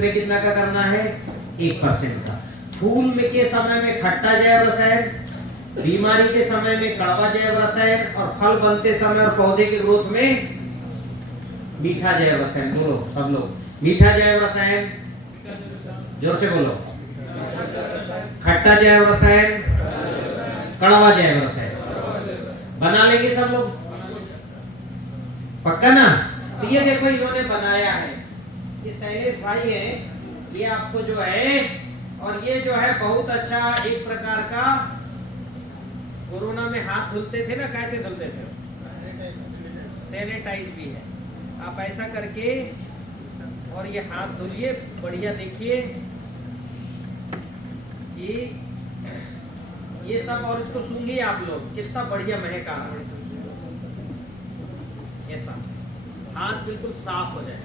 Spray कितना का करना है? 1% का। फूल में के समय में खट्टा जैव रसायन, बीमारी के समय में कड़वा जैव रसायन, और फल बनते समय और पौधे के ग्रोथ में मीठा जैव रसायन। बोलो सब लोग, मीठा जैव रसायन, जोर से बोलो। खट्टा जैव रसायन, कड़वा जैव रसायन। बना लेंगे सब लोग, पक्का ना? तो ये देखो इन्होंने बनाया है, ये शैलेश भाई है, ये आपको जो है, और ये जो है बहुत अच्छा एक प्रकार का, कोरोना में हाथ धुलते थे ना, कैसे धुलते थे? सैनिटाइज भी है। आप ऐसा करके और ये हाथ धुलिए, बढ़िया। देखिए ये सब, और इसको सूंघिए आप लोग, कितना बढ़िया महक आ रहा है। ऐसा हाथ बिल्कुल साफ हो जाए,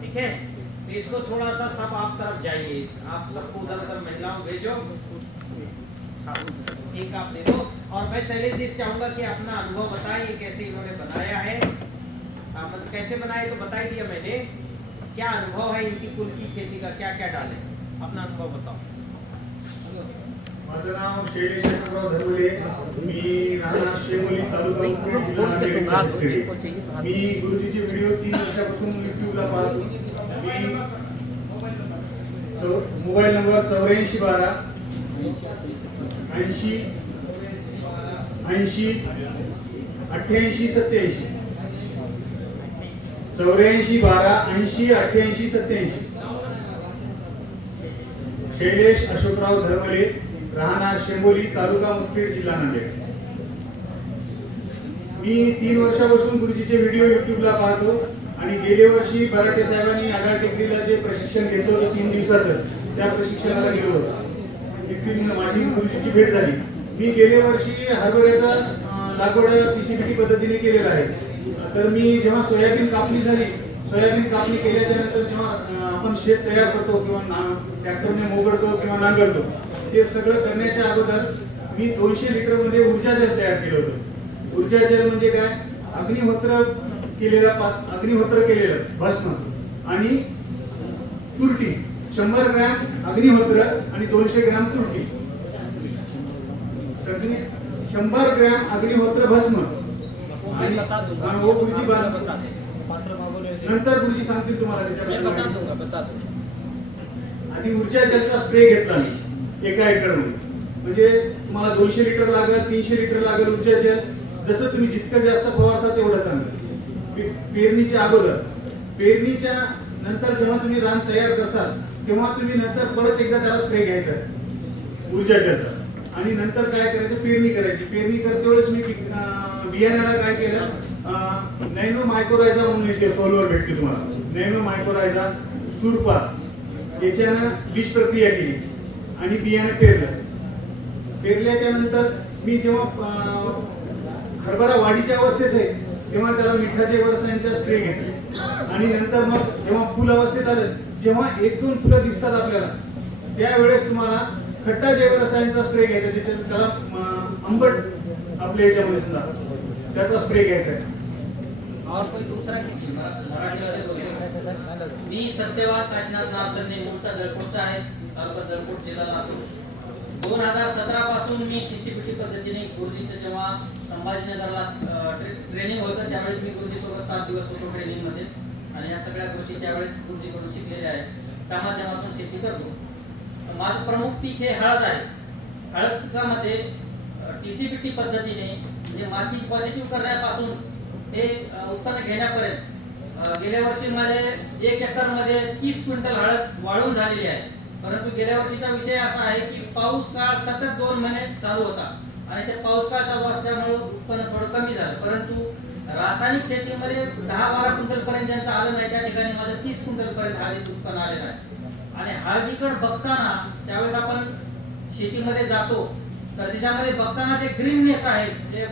ठीक है? तो इसको थोड़ा सा सब आप तरफ जाइए, आप सबको उधर उधर महिलाओं भेजो, एक आप दे दो। और मैं शैलेश जी से चाहूंगा कि अपना अनुभव बताएं, कैसे इन्होंने बनाया है, मतलब कैसे बनाए तो बता ही दिया मैंने, क्या अनुभव है इनकी कुल की खेती का, क्या क्या डाले, अपना अनुभव बताओ। माझं नाव शैलेश यशवंतराव धर्मले, मी राहणार शेमोली, तालुका उदगीर, जिल्हा नांदेड. मी गुरुजीचे व्हिडिओ 3 वर्षापासून युट्यूबला पाहतो. मी मोबाईल नंबर 8412 80 88 87 8412 80 88 87. शैलेश अशोकराव धर्मले, राहणार शेंबोली, तालुका मुदखेड, जिल्हा नांदेड. मी 3 वर्षापासून गुरुजीचे व्हिडिओ युट्यूबला पाहतो आणि गेल्या वर्षी बराटे साहेबांनी आढाळ टेकडीला जे प्रशिक्षण घेतलं होतं 3 दिवसाचं, त्या प्रशिक्षणाला गेलो होतो. तिथून माझी गुरुजीची भेट झाली. मी गेल्या वर्षी हरभऱ्याचा लागवड पीसीपीटी पद्धतीने केलेला आहे. तर मी जेव्हा सोयाबीन कापणी झाली, सोयाबीन कापणी केल्याच्या नंतर जेव्हा आपण शेत तयार करतो किंवा ट्रॅक्टरने मोगडतो किंवा नांगरतो, ते सगळं करण्याच्या अगोदर मी 200 लिटर मध्ये ऊर्जा जल तयार केलं होतं. ऊर्जा जल म्हणजे काय? अग्निहोत्र केलेलं भस्म आणि तुरटी, 100 ग्रॅम अग्निहोत्र आणि 200 ग्रॅम तुरटी. 100 ग्रॅम अग्निहोत्र भस्म आणि वो गुरुजी नंतर गुरुजी सांगतील तुम्हाला त्याच्याबद्दल. आधी ऊर्जा जलचा स्प्रे घेतला मी एका एकरमध्ये. म्हणजे तुम्हाला 200 लिटर लागेल, 300 लिटर लागेल ऊर्जा जल. जसं तुम्ही जितकं जास्त फवारसा तेवढं चांगलं. पेरणीच्या अगोदर, पेरणीच्या नंतर जेव्हा तुम्ही रान तयार करसाल, तेव्हा तुम्ही नंतर परत एकदा त्याला स्प्रे घ्यायचा ऊर्जा जलचा. आणि नंतर काय करायचं? पेरणी करायची. पेरणी करते वेळेस मी बियाण्याला काय केलं, नॅनो मायक्रोरायझा म्हणून येते, सोलवर भेटते तुम्हाला. नॅनो मायक्रोरायझा सुरपा याच्यानं बीज प्रक्रिया केली आणि बियाणं पेरलं. पेरल्याच्या नंतर मी जेव्हा हरभरा वाढीच्या अवस्थेत आहे, तेव्हा त्याला मिठाचे रसायनचा स्प्रे घेतले. आणि नंतर मग जेव्हा फुल अवस्थेत आलं, जेव्हा 1-2 फुलं दिसतात आपल्याला, त्यावेळेस तुम्हाला खट्टा जैव रसायनचा स्प्रे घ्यायचा. त्याच्यात त्याला आंबट आपल्या याच्यामध्ये सुद्धा त्याचा स्प्रे घ्यायचा आहे. और कोई दूसरा? मी सत्यवाद काशीनाथ नारसन्ने, मूळचा जळकोटचा आहे, तालुका जळकोट, जिल्हा लातूर. 2017 पासून मी टीसीपीटी पद्धतीने गुरुजीचं जेव्हा संभाजीनगरला ट्रेनिंग होतं, त्यावेळेस मी गुरुजीसोबत 7 दिवस होतो ट्रेनिंगमध्ये. आणि या सगळ्या गोष्टी त्यावेळेस गुरुजीकडून शिकलेल्या आहेत. त्या माध्यमातून शेती करतो. माझं प्रमुख पीक हे हळद आहे. हळद पिकामध्ये टीसीपीटी पद्धतीने म्हणजे माती पॉझिटिव्ह करण्यापासून हे उत्पन्न घेण्यापर्यंत गेल्या वर्षी माझे 1 एकरमध्ये 30 क्विंटल हळद वाळून झालेली आहे. परंतु गेल्या वर्षीचा विषय असा आहे की पाऊस काळ सतत 2 महिने चालू होता आणि ते पाऊस काळ चालू असल्यामुळे उत्पन्न थोडं कमी झालं. परंतु रासायनिक शेतीमध्ये 10-12 क्विंटल पर्यंत ज्यांचं आलं नाही, त्या ठिकाणी माझं 30 क्विंटल पर्यंत हळदीचं उत्पन्न आलेलं आहे. आणि हळदीकडे बघताना त्यावेळेस आपण शेतीमध्ये जातो, तर त्याच्यामध्ये बघताना जे ग्रीननेस आहे, जे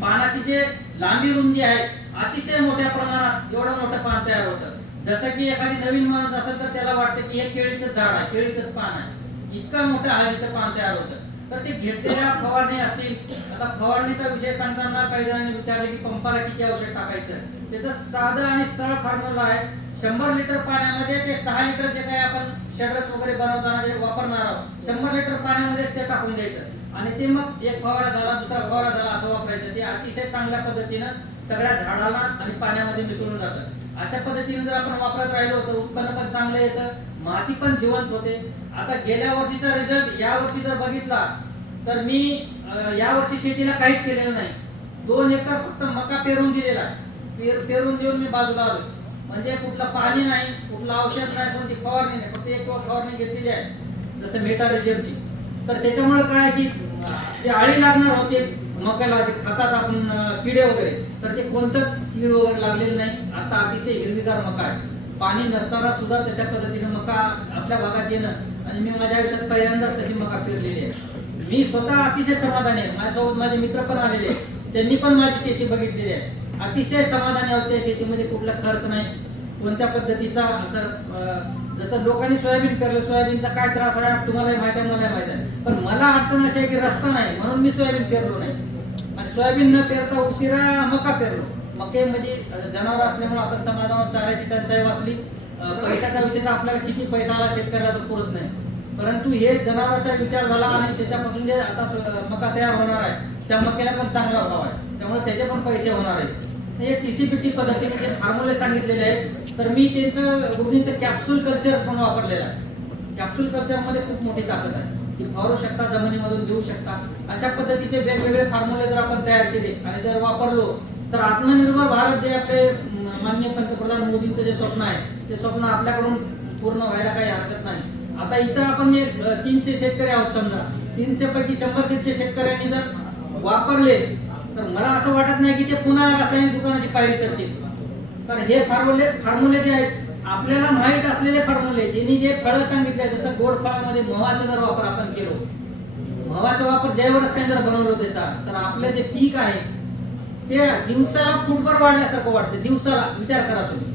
पानाची जे लांबी रुंदी आहे, अतिशय मोठ्या प्रमाणात एवढं मोठं पान तयार होतं. जसं की एखादी नवीन माणूस असेल तर त्याला वाटतं की हे केळीचं झाड आहे, केळीचंच पान आहे, इतकं मोठं हळदीचं पान तयार होतं. तर ते घेतलेल्या फवारणी असतील. आता फवारणीचा विषय सांगताना काही जणांनी विचारले की पंपाला किती औषध टाकायचं. त्याचं साधं आणि सरळ फॉर्म्युला आहे. 100 लिटर पाण्यामध्ये ते 6 लिटर जे काही आपण षड्रस वगैरे बनवताना जे वापरणार आहोत 100 लिटर पाण्यामध्येच ते टाकून द्यायचं आणि ते मग एक फवारा झाला दुसरा फवारा झाला असं वापरायचं. ते अतिशय चांगल्या पद्धतीनं सगळ्या झाडाला आणि पाण्यामध्ये मिसळून जातं. अशा पद्धतीने जर आपण वापरत राहिलो तर उत्पन्न पण चांगलं येतं, माती पण जिवंत होते. आता गेल्या वर्षीचा रिझल्ट या वर्षी जर बघितला तर मी या वर्षी शेतीला काहीच केलेलं नाही. 2 एकर फक्त मका पेरून दिलेला आहे. पेरून देऊन मी बाजूला आलो. म्हणजे कुठलं पाणी नाही, कुठलं औषध नाही, कोणती फवारणी नाही, फक्त एक फवारणी घेतलेली आहे जसं मेटारिजमची. तर त्याच्यामुळे काय की जे आळी लागणार होते मकाला जे खातात आपण किडे वगैरे तर ते कोणतंच कीड वगैरे लागलेलं नाही. आता अतिशय हिरवीगार मका आहे. पाणी नसताना सुद्धा तशा पद्धतीने मका आपल्या भागात येणं आणि मी माझ्या आयुष्यात पहिल्यांदाच तशी मका पेरलेली आहे. मी स्वतः अतिशय समाधानी आहे. माझ्यासोबत माझे मित्र पण आलेले आहेत, त्यांनी पण माझी शेती बघितलेली आहे. अतिशय समाधानी आहोत. त्या शेतीमध्ये कुठला खर्च नाही, कोणत्या पद्धतीचा असं जसं लोकांनी सोयाबीन पेरलं, सोयाबीनचा काय त्रास आहे तुम्हालाही माहिती आहे, मलाही माहिती आहे. पण मला अडचण अशी आहे की रस्ता नाही म्हणून मी सोयाबीन पेरलो नाही आणि सोयाबीन न पेरता उशिरा मका पेरलो. मकेमध्ये जनावर असल्यामुळे आपण समाजावर चाऱ्याची टंचाई वाचली. पैशाचा विषय तर आपल्याला किती पैसा आला शेतकऱ्याला तर पुरत नाही, परंतु हे जनावरांचा विचार झाला आणि त्याच्यापासून जे आता मका तयार होणार आहे त्या मक्याला पण चांगला भाव आहे, त्यामुळे त्याचे पण पैसे होणार आहेत. हे TCPT पद्धतीने जे फॉर्म्युले सांगितलेले आहेत तर मी त्यांचं गुरुजींचं कॅप्सूल कल्चर पण वापरलेलं आहे. कॅप्सूल कल्चरमध्ये खूप मोठी ताकद आहे. ती फवारू शकता, जमिनीमधून देऊ शकता. अशा पद्धतीचे वेगवेगळे फॉर्म्युले जर आपण तयार केले आणि जर वापरलो तर आत्मनिर्भर भारत जे आपले माननीय पंतप्रधान मोदींचं जे स्वप्न आहे ते स्वप्न आपल्याकडून पूर्ण व्हायला काही हरकत नाही. आता इथं आपण 300 शेतकरी आहोत समजा, 300 पैकी 100-150 शेतकऱ्यांनी जर वापरले तर मला असं वाटत नाही की ते पुन्हा रासायनिक दुकानाची पायरी चढतील. तर हे फॉर्म्युले जे आहेत आपल्याला माहीत असलेले फॉर्म्युले, त्यांनी जे फळं सांगितले जसं गोड फळामध्ये महवाचा जर वापर आपण केलो, महवाचा वापर जैवरसायन जर बनवलं त्याचा तर आपलं जे पीक आहे ते दिवसाला फुटभर वाढल्यासारखं वाटतं. दिवसाला विचार करा तुम्ही.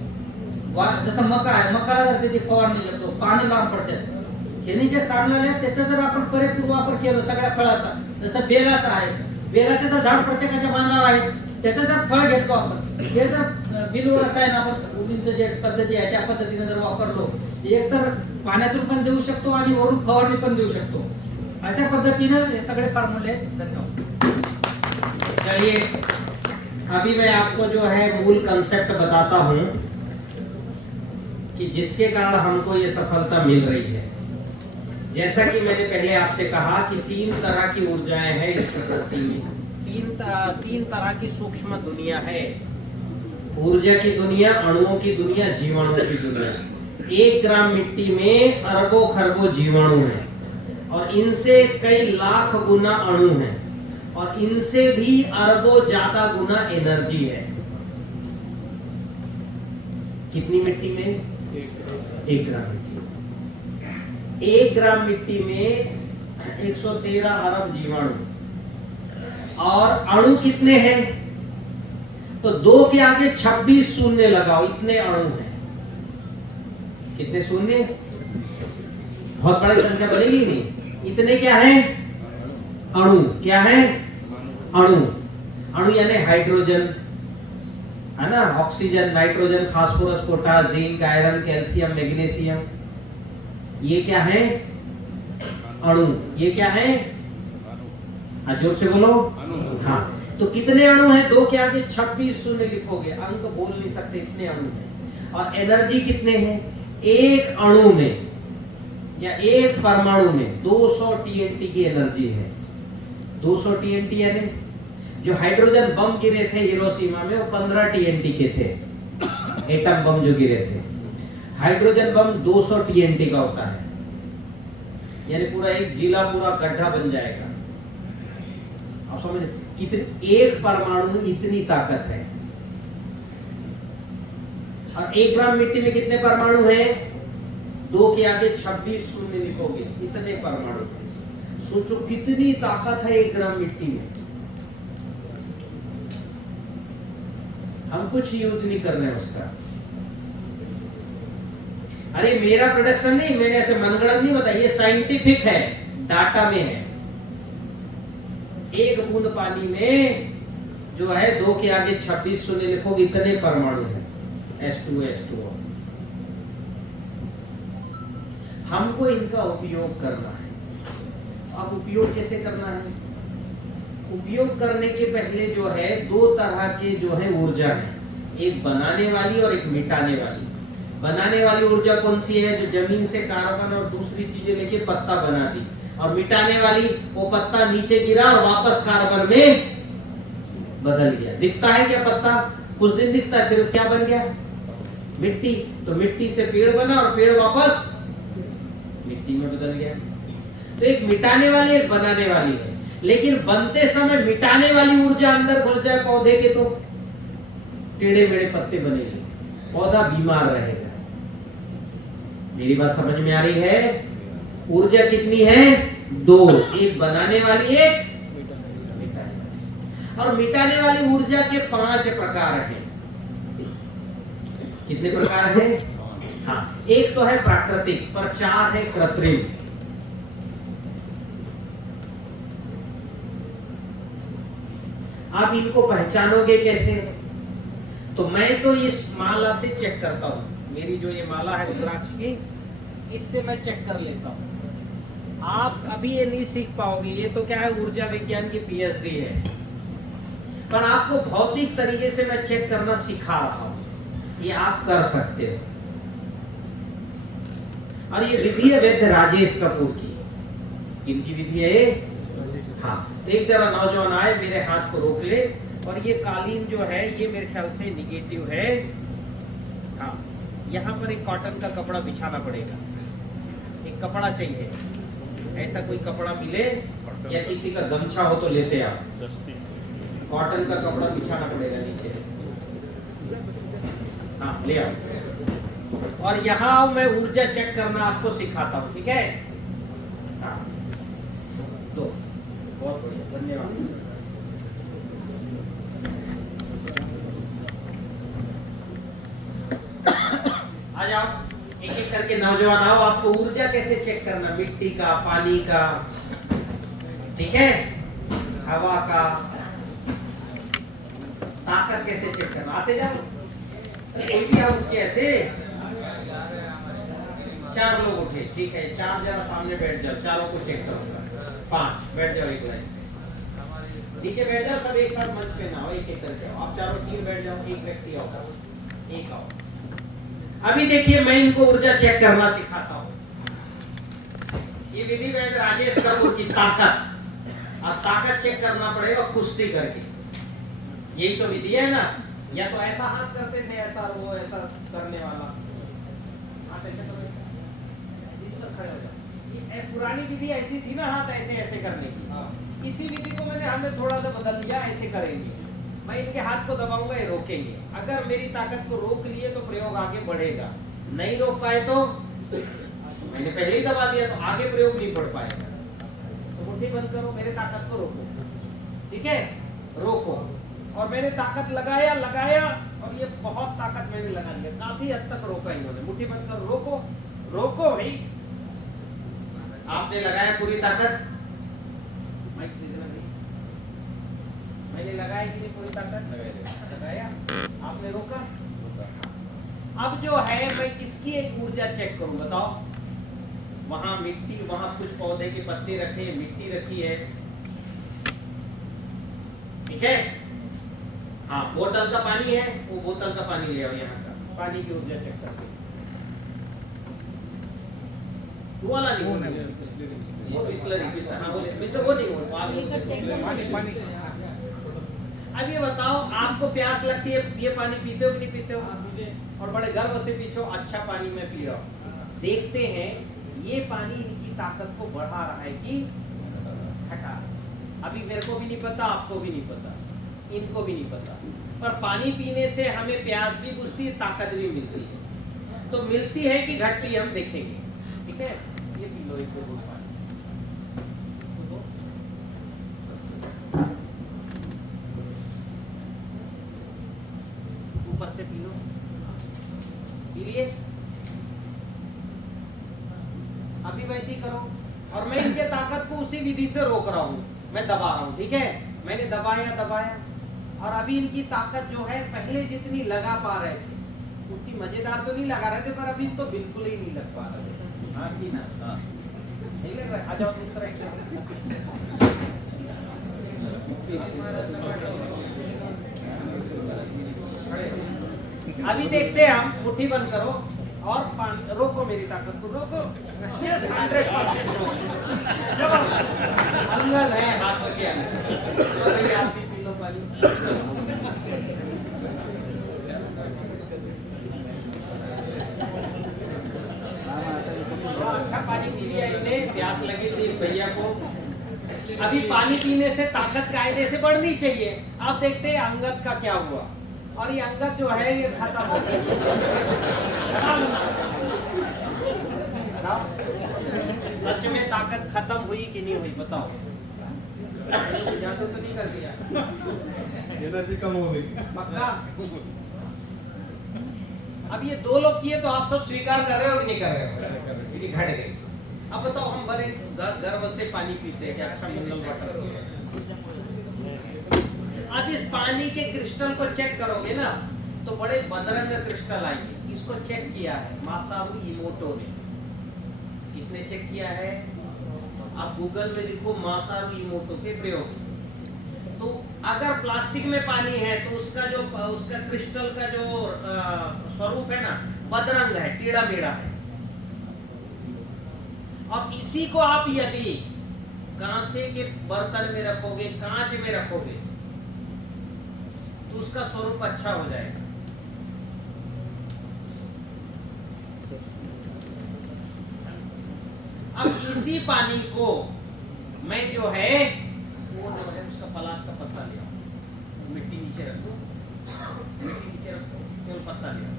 जसं मका आहे, मकाला जर त्याची फवारणी घेतो पाणी लांब पडतात. ह्यांनी जे सांगलेले त्याचा जर आपण पुरेपूर वापर केलो सगळ्या फळाचा, जसं बेलाचा आहे, बेलाचे तर झाड प्रत्येकाच्या बांधावर आहे, त्याचं जर फळ घेतो आपण, हे जर बिल रसायन आपण मुलींचं जे पद्धती आहे त्या पद्धतीने जर वापरलो एक तर पाण्यातून पण देऊ शकतो आणि वरून फवारणी पण देऊ शकतो. अशा पद्धतीने हे सगळे फॉर्म्युले आहेत. धन्यवाद. चलिए अभी मैं आपको जो है मूल कंसेप्ट बताता हूं कि जिसके कारण हमको ये सफलता मिल रही है. जैसा कि मैंने पहले आपसे कहा कि 3 तरह की ऊर्जाएं हैं इस प्रकृति में. 3 तरह की सूक्ष्म दुनिया है. ऊर्जा की दुनिया, अणुओं की दुनिया, जीवाणुओं की दुनिया. 1 ग्राम मिट्टी में अरबों खरबों जीवाणु हैं और इनसे कई लाख गुना अणु हैं और इनसे भी अरबों ज्यादा गुना एनर्जी है. कितनी मिट्टी में? 1 ग्राम मिट्टी. 1 ग्राम मिट्टी में 113 अरब जीवाणु और अणु कितने हैं? तो 2 के आगे 26 शून्य लगाओ, इतने अणु हैं. कितने शून्य? बहुत बड़ी संख्या बनेगी नहीं. इतने क्या है? अणु. क्या है? अणु. अणु यानी हाइड्रोजन है ना, oxygen, nitrogen, phosphorus, potash, zinc, iron, calcium, magnesium. ये क्या है? अणु. ये क्या है? जोर से बोलो. हाँ, तो कितने अणु हैं? 2 के आगे 26 शून्य लिखोगे, अंक बोल नहीं सकते, इतने अणु हैं. और एनर्जी कितने हैं? एक अणु में या एक परमाणु में 200 TNT की एनर्जी है. 200 TNT यानी जो हाइड्रोजन बम गिरे थे हिरोशिमा में वो 15 TNT के थे. एटम बम जो गिरे थे, हाइड्रोजन बम 200 TNT का होता है, यानी पूरा एक जिला पूरा गड्ढा बन जाएगा. आप समझ कितने? एक परमाणु में इतनी ताकत है. और 1 ग्राम मिट्टी में कितने परमाणु हैं? 2 के आगे 26 शून्य लिखोगे, इतने परमाणु. सोचो कितनी ताकत है 1 ग्राम मिट्टी में. हम कुछ यूज नहीं कर रहे हैं उसका. अरे मेरा प्रोडक्शन नहीं, मैंने ऐसे मनगढ़ंत नहीं बताया, ये साइंटिफिक है, डाटा में है. 1 बूंद पानी में जो है 2 के आगे 26 शून्य लिखोगे, इतने परमाणु हैं H2O। हमको इनका उपयोग करना है। अब उपयोग कैसे करना है? उपयोग करने के पहले जो है 2 तरह के जो है ऊर्जा है, एक बनाने वाली और एक मिटाने वाली। बनाने वाली ऊर्जा कौन सी है? जो जमीन से कार्बन और दूसरी चीजें लेके पत्ता बनाती, और मिटाने वाली वो पत्ता नीचे गिरा और वापस कार्बन में बदल गया। दिखता है क्या पत्ता? कुछ दिन दिखता है, फिर क्या बन गया? मिट्टी। तो मिट्टी से पेड़ बना और पेड़ वापस मिट्टी में बदल गया। तो एक मिटाने वाली एक बनाने वाली है, लेकिन बनते समय मिटाने वाली ऊर्जा अंदर घुस जाए पौधे के तो टेढ़े मेढ़े पत्ते बनेंगे, पौधा बीमार रहेगा। मेरी बात समझ में आ रही है? ऊर्जा कितनी है? 2, एक बनाने वाली एक मिटाने वाली। और मिटाने वाली ऊर्जा के 5 प्रकार हैं। कितने प्रकार हैं? हाँ, एक तो है प्राकृतिक, पर 4 है कृत्रिम। आप इनको पहचानोगे कैसे? तो मैं तो इस माला से चेक करता हूं। मेरी जो ये माला है रुद्राक्ष की, इससे मैं चेक कर लेता हूं। आप कभी ये नहीं सीख पाओगे। ये तो क्या है, ऊर्जा विज्ञान की पीएचडी है, पर आपको भौतिक तरीके से मैं चेक करना सिखा रहा हूं। ये आप कर सकते हो। और ये विधि है वैद्य राजेश कपूर की। किनकी विधि है? हाँ। तो एक तरह नौजवान आए, मेरे हाथ को रोक ले, और ये कालीन जो है ये मेरे ख्याल से निगेटिव है। हाँ, यहाँ पर एक कॉटन का कपड़ा बिछाना पड़ेगा। एक कपड़ा चाहिए, ऐसा कोई कपड़ा मिले या किसी का गमछा हो तो लेते आप। कॉटन का कपड़ा बिछाना पड़ेगा नीचे। हाँ, ले आओ। और यहाँ मैं ऊर्जा चेक करना आपको सिखाता हूँ, ठीक है? हाँ, तो बहुत बढ़िया, धन्यवाद। आ जाओ, एक एक करके नौजवान आओ। आपको ऊर्जा कैसे चेक करना? मिट्टी का, पानी का, ठीक है, हवा का, ताकत कैसे चेक करना? आते जाओ। कोई भी आओ कैसे? 4 लोग उठे, ठीक है। 4 जरा सामने बैठ जाओ, चारों को चेक करूंगा। 5 बैठ जाओ, एक लाइन नीचे बैठ जाओ। सब एक साथ मंच पे ना हो, एक एक करके आओ। आप चारों 3 बैठ जाओ, एक व्यक्ति आओ, एक आओ। अभी देखिए, मैं इनको ऊर्जा चेक करना सिखाता हूँ। ये विधि वैद्य राजेश कपूर की ताकत। अब ताकत चेक करना पड़ेगा कुश्ती करके। यही तो विधि है ना? या तो ऐसा हाथ करते थे, ऐसा वो ऐसा करने वाला हाथ ऐसे करो, इस पर खड़े हो जाओ। ये पुरानी विधि ऐसी थी ना, हाथ ऐसे ऐसे करने की। इसी विधि को हमने थोड़ा सा बदल दिया, ऐसे करेंगे। मैं इनके हाथ को दबाऊंगा, ये रोकेंगे। अगर मेरी ताकत को रोक लिए तो प्रयोग आगे बढ़ेगा, नहीं रोक पाए तो मैंने पहले ही दबा दिया तो आगे प्रयोग नहीं बढ़ पाएगा। तो मुट्ठी बंद करो, मेरे ताकत को रोको, ठीक है? रोको। और मैंने ताकत लगाया, और ये बहुत ताकत मैंने लगा लिया, काफी हद तक रोका इन्होंने। मुट्ठी बंद करो, रोको, रोको भाई। आपने लगाया पूरी ताकत? मैंने लगाया कि नहीं पूरी ताकत? लगाया। आपने रोका? अब जो है मैं किसकी एक ऊर्जा चेक करूं, बताओ? वहां मिट्टी, वहां कुछ पौधे के पत्ते रखे, मिट्टी रखी है, ठीक है? हाँ, बोतल का पानी है, वो बोतल का पानी ले आओ। यहाँ का पानी की ऊर्जा चेक करते हैं। वो वाला नहीं, वो बिस्लरी, हाँ बोले मिस्टर, वो नहीं, वो पानी। अब ये बताओ, आपको प्यास लगती है, ये पानी पीते हो कि नहीं पीते हो? और बड़े गर्व से पीछो, अच्छा पानी मैं पी रहा हूँ। देखते हैं ये पानी इनकी ताकत को बढ़ा रहा है कि घटा। अभी मेरे को भी नहीं पता, आपको भी नहीं पता, इनको भी नहीं पता। पर पानी पीने से हमें प्यास भी बुझती है, ताकत भी मिलती है। तो मिलती है कि घटती है, हम देखेंगे, ठीक है? ये पी लो, एक दो पानी। ऊपर से पी लो, पी लिए। अभी वैसे ही करो। और मैं इसके ताकत को उसी विधि से रोक रहा हूँ, मैं दबा रहा हूँ, ठीक है? मैंने दबाया, और अभी इनकी ताकत जो है पहले जितनी लगा पा रहे थे उतनी मजेदार तो नहीं लगा रहे थे, पर अभी तो बिल्कुल ही नहीं लग पा रहे थे। हाँ कि ना? नहीं लग रहा है? आ जाओ दूसरा एक। अभी देखते हैं हम, मुट्ठी बंद करो और रोको मेरी ताकत को, रोको। Yes, 100% रोको। अंगद है हाथ में क्या? और आप भी पी लो पानी। अच्छा पानी पी लिया इनने, प्यास लगी थी भैया को। अभी पानी पीने से ताकत कायदे से बढ़नी चाहिए। अब देखते हैं अंगद का क्या हुआ। और ये अंगद जो है ये खत्म हो गया। सच में ताकत खत्म हुई कि नहीं हुई बताओ? जादू तो नहीं कर दिया? एनर्जी कम हो गई। पक्का? अब ये 2 लोग किए तो आप सब स्वीकार कर रहे हो कि नहीं कर रहे हो? कि घट गई। अब बताओ हम बड़े गर्व से पानी पीते हैं क्या? Mineral water. अब इस पानी के क्रिस्टल को चेक करोगे ना तो बड़े बदरंग क्रिस्टल आएंगे। इसको चेक किया है मासारू इमोटो ने। किसने चेक किया है? आप गूगल में लिखो मासारू इमोटो के प्रयोग। तो अगर प्लास्टिक में पानी है तो उसका क्रिस्टल का जो स्वरूप है ना बदरंग है, टेढ़ा मेढ़ा है। और इसी को आप यदि कांसे के बर्तन में रखोगे, कांच में रखोगे तो उसका स्वरूप अच्छा हो जाएगा। अब इसी पानी को मैं जो है उसका पलाश का पत्ता लिया, मिट्टी नीचे रख दो, मिट्टी नीचे रखो, केवल पत्ता लिया,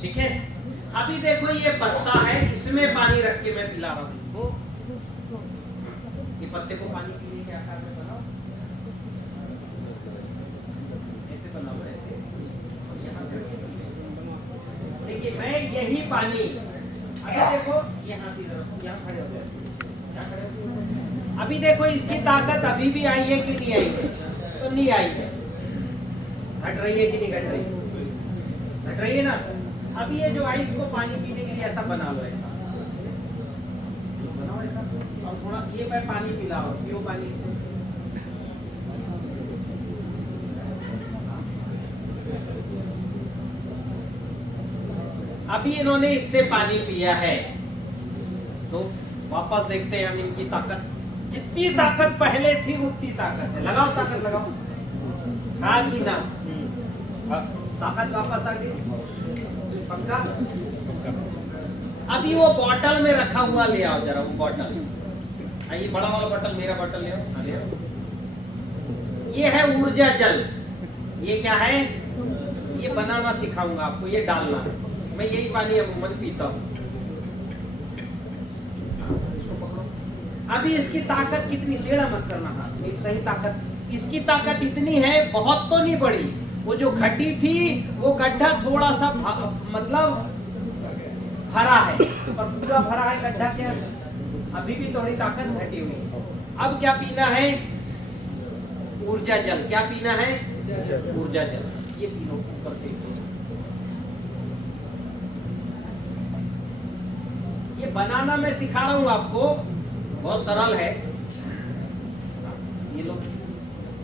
ठीक है। अभी देखो ये पत्ता है, इसमें पानी रख के मैं पिला रहा हूं। ये पत्ते को पानी पीने के आकार में बनाओ, ऐसे बनाओ, ऐसे। देखिए मैं यही पानी, अगर देखो यहाँ खड़े हो गए, यहाँ खड़े हो। अभी देखो इसकी ताकत अभी भी आई है कि नहीं आई है? तो नहीं आई है। घट रही है कि नहीं घट रही? घट रही है ना। अभी ये जो आई इसको पानी पीने के लिए ऐसा बना लो, ऐसा बनाओ ऐसा। और थोड़ा ये मैं पानी पिलाओ, पियो पानी से। अभी इन्होंने इससे पानी पिया है तो वापस देखते हैं हम इनकी ताकत। जितनी ताकत पहले थी उतनी ताकत है। लगाओ ताकत, लगाओ। हाँ कि ना? ताकत वापस आ गई, पक्का? अभी वो बॉटल में रखा हुआ ले आओ जरा, वो बॉटल। ये बड़ा वाला बॉटल, मेरा बॉटल ले आओ, ले आओ। ये है ऊर्जा जल। ये क्या है? ये बनाना सिखाऊंगा आपको, ये डालना है। मैं यही पानी अमूमन पीता हूँ। अभी इसकी ताकत कितनी, टेढ़ा मत करना हाथ, सही ताकत। इसकी ताकत इतनी है, बहुत तो नहीं बढ़ी। वो जो घटी थी वो गड्ढा थोड़ा सा मतलब भरा है, पर पूरा भरा है गड्ढा क्या? अभी भी थोड़ी ताकत घटी हुई। अब क्या पीना है? ऊर्जा जल। क्या पीना है? ऊर्जा जल। ये पी लो ऊपर से। ये बनाना मैं सिखा रहा हूँ आपको, बहुत सरल है। ये लो,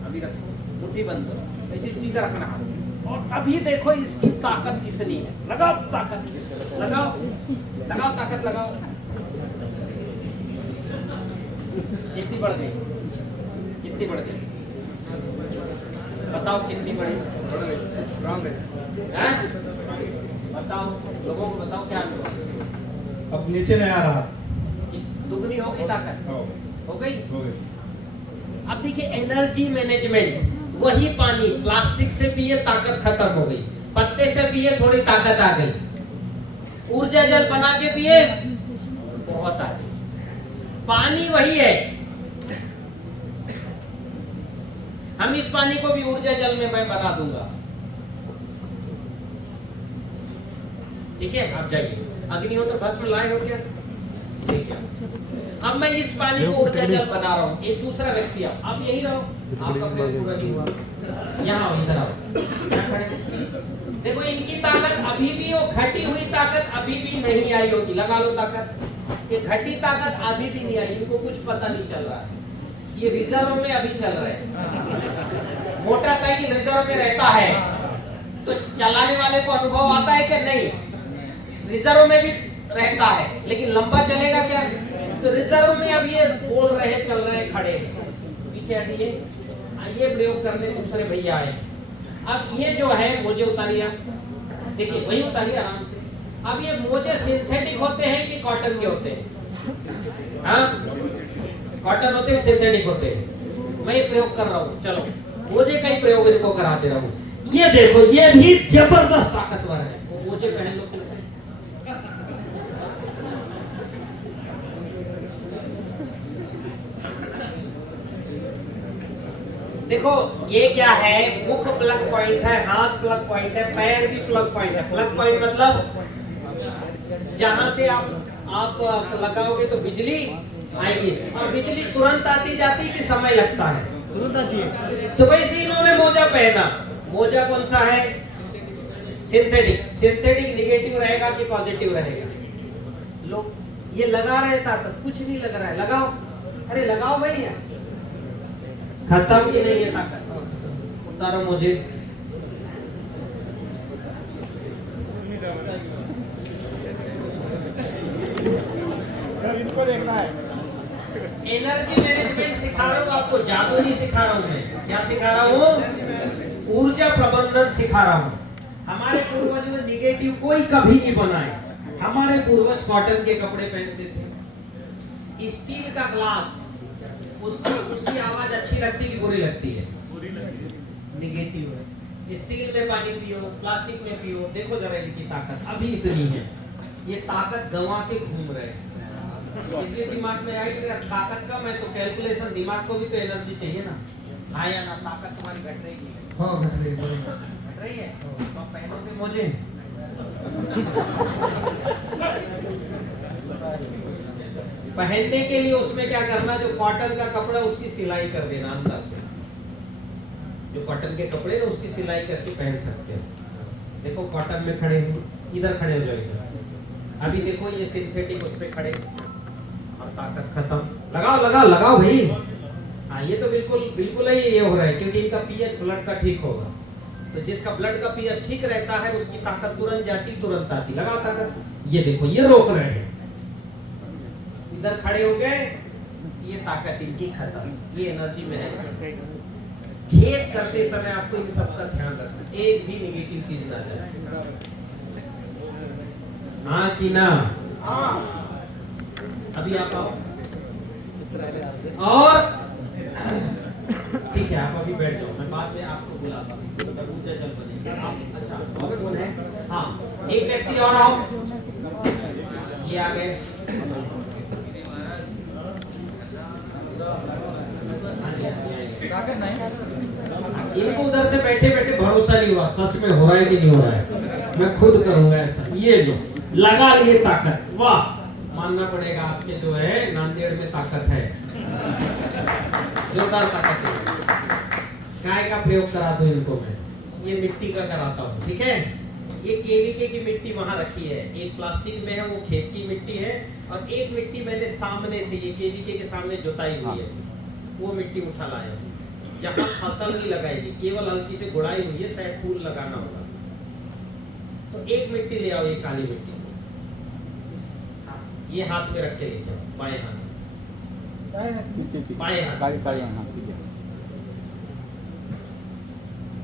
अभी रखो, मुट्ठी बंद करो, ऐसे सीधा रखना हाथ। और अभी देखो इसकी ताकत कितनी है। लगाओ ताकत, लगाओ, लगाओ ताकत, लगाओ। कितनी बढ़ गई? कितनी बढ़ गई? बताओ कितनी बढ़ी? बताओ लोगों को, बताओ क्या हुआ? अब नीचे नहीं आ रहा, दुगनी हो गई ताकत, हो गई। अब देखिए एनर्जी मैनेजमेंट, वही पानी प्लास्टिक से पिए ताकत खत्म हो गई, पत्ते से पिए थोड़ी ताकत आ गई, ऊर्जा जल बना के पिए बहुत आ गई। पानी वही है। हम इस पानी को भी ऊर्जा जल में मैं बना दूंगा, ठीक है। आप जाइए, अग्निहोत्र भस्म लाए हो क्या? ठीक है। अब मैं इस पानी को ऊर्जा जल बना रहा हूँ, एक दूसरा व्यक्ति आप यही रहो, आपका प्रयोग पूरा नहीं हुआ। यहाँ आओ, इधर आओ, यहाँ खड़े। देखो इनकी ताकत अभी भी, वो घटी हुई ताकत अभी भी नहीं आई होगी, लगा लो ताकत, ये घटी ताकत अभी भी नहीं आई, इनको कुछ पता नहीं चल रहा है, ये रिजर्व में अभी चल रहे हैं। मोटरसाइकिल रिजर्व में रहता है तो चलाने वाले को अनुभव आता है कि नहीं? रिजर्व में भी रहता है, लेकिन लंबा चलेगा क्या? तो रिजर्व में अब ये बोल रहे हैं, चल रहे हैं, खड़े हैं। पीछे हटिए, ये प्रयोग करने दूसरे भैया आए। अब ये जो है मोजे उतारिए, देखिए वही उतारिए आराम से। अब ये मोजे सिंथेटिक होते हैं कि कॉटन के होते हैं? हाँ, कॉटन होते हैं, सिंथेटिक होते हैं। मैं ये प्रयोग कर रहा हूँ, चलो मोजे का ही प्रयोग इनको करा दे रहा हूँ। ये देखो, ये भी जबरदस्त ताकतवर है। वो मोजे पहन लो फिर से। देखो ये क्या है, मुख प्लग पॉइंट है, हाथ प्लग पॉइंट है, पैर भी प्लग पॉइंट है। प्लग पॉइंट मतलब जहां से आप लगाओगे तो बिजली आएगी, और बिजली तुरंत आती जाती कि समय लगता है? तुरंत आती है। तो वैसे इन्होंने मोजा पहना। मोजा कौन सा है? सिंथेटिक। सिंथेटिक निगेटिव रहेगा कि पॉजिटिव रहेगा? लोग ये लगा रहे ताकत, कुछ नहीं लग रहा है, लगाओ, अरे लगाओ भैया, खत्म की नहीं है ताकत। उतारो मुझे। इनको देखना है। एनर्जी मैनेजमेंट सिखा रहा हूँ आपको, जादू नहीं सिखा रहा हूँ मैं। क्या सिखा रहा हूँ? ऊर्जा प्रबंधन सिखा रहा हूँ। हमारे पूर्वज में निगेटिव कोई कभी नहीं बनाए। हमारे पूर्वज कॉटन के कपड़े पहनते थे, स्टील का ग्लास, उसकी आवाज अच्छी लगती कि बुरी लगती है? निगेटिव है। स्टील में पानी पियो, प्लास्टिक में पियो, देखो जरा इनकी ताकत अभी इतनी है। ये ताकत गंवा के घूम रहे हैं, इसलिए दिमाग में आई ताकत कम है, तो कैलकुलेशन, दिमाग को भी तो एनर्जी चाहिए ना। हाँ या ना? ताकत तुम्हारी घट रही है? हाँ, घट रही है। घट रही है तो पहनोगे मोजे? पहनने के लिए उसमें क्या करना, जो कॉटन का कपड़ा उसकी सिलाई कर देना अंदर। जो कॉटन के कपड़े ना उसकी सिलाई करके पहन सकते हो। देखो कॉटन में खड़े हो, इधर खड़े हो जाओ। अभी देखो ये सिंथेटिक, उस पे खड़े और ताकत खत्म। लगाओ लगाओ लगाओ भाई। हाँ, ये तो बिल्कुल ही ये हो रहा है, क्योंकि इनका पीएच ब्लड का ठीक होगा। तो जिसका ब्लड का पीएच ठीक रहता है उसकी ताकत तुरंत जाती, तुरंत आती। लगाओ ताकत। ये देखो ये रोक रहे हैं, इधर खड़े हो गए, ये ताकत इनकी खत्म। ये एनर्जी में है। खेत करते समय आपको इन सब का ध्यान रखना, एक भी नेगेटिव चीज ना जाए। हाँ कि ना? अभी आप आओ और ठीक है, आप अभी बैठ जाओ, मैं बाद में आपको बुलाता हूँ। ऊर्जा जल बनेगा। अच्छा कौन है? हाँ, एक व्यक्ति और आओ। ये आ गए। क्या करना है? इनको उधर से बैठे बैठे भरोसा नहीं हुआ, सच में हो रहा है कि नहीं हो रहा है। मैं खुद करूंगा ऐसा। ये लो, लगा लिए ताकत। वाह, मानना पड़ेगा आपके जो है नांदेड़ में ताकत है, जोरदार ताकत है। काय का प्रयोग करा दो इनको मैं, ये मिट्टी का कराता हूँ, ठीक है? ये केवीके की मिट्टी वहां रखी है, एक प्लास्टिक में है, वो खेत की मिट्टी है, और एक मिट्टी मैंने सामने से, ये केवीके के सामने जुताई हुई है, वो मिट्टी उठा लाया हूँ। जहाँ फसल नहीं लगाएगी, केवल हल्की से गुड़ाई हुई है, शायद फूल लगाना होगा। तो एक मिट्टी ले आओ, ये काली मिट्टी, ये हाथ में रख के लेके आओ, बाएं हाथ, बाएं हाथ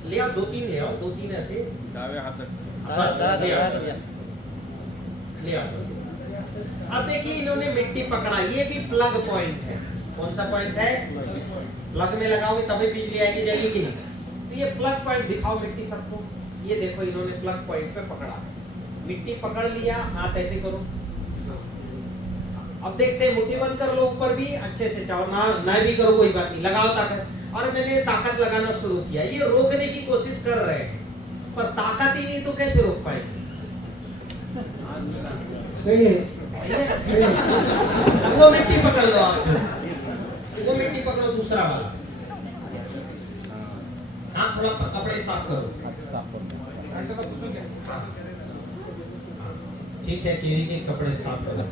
ले आओ, 2-3 ले आओ, 2-3 ऐसे डावे हाथ बस, ले आओ, ले आओ बस। अब देखिए इन्होंने मिट्टी पकड़ा, ये भी प्लग पॉइंट है। कौन सा पॉइंट है? प्लग में लगाओगे तभी बिजली आएगी, जाएगी कि नहीं? तो ये प्लग पॉइंट दिखाओ मिट्टी सबको। ये देखो इन्होंने प्लग पॉइंट पे पकड़ा, मिट्टी पकड़ लिया, हाथ ऐसे करो। अब देखते हैं, मुट्ठी बंद कर लो ऊपर भी, अच्छे से चाहो ना भी करो, कोई बात नहीं, लगाओ ताकत। और मैंने ताकत लगाना शुरू किया। ये रोकने की कोशिश कर रहे हैं, पर ताकत ही नहीं तो कैसे रोक पाएंगे? सही है। अब वो मिट्टी पकड़ लो आप, वो मिट्टी पकड़ो दूसरा वाला। हाँ थोड़ा कपड़े साफ करो। ठीक है, केवी के कपड़े साफ करो।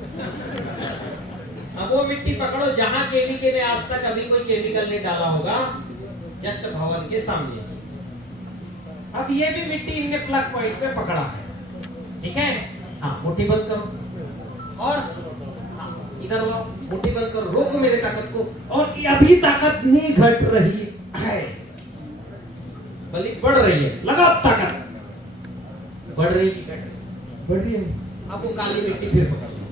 अब वो मिट्टी पकड़ो जहां केवी के ने आज तक अभी कोई केमिकल नहीं डाला होगा, जस्ट भवन के सामने। अब ये भी मिट्टी इनने प्लग पॉइंट पे पकड़ा है, ठीक है। हाँ मुट्ठी बंद करो और इधर लो, मुट्ठी बंद करो, रोको मेरे ताकत को। और अभी ताकत नहीं घट रही है, बल्कि बढ़ रही है। लगाओ ताकत, बढ़ रही है, घट रही है? बढ़ रही है। अब वो काली मिट्टी फिर पकड़ लो।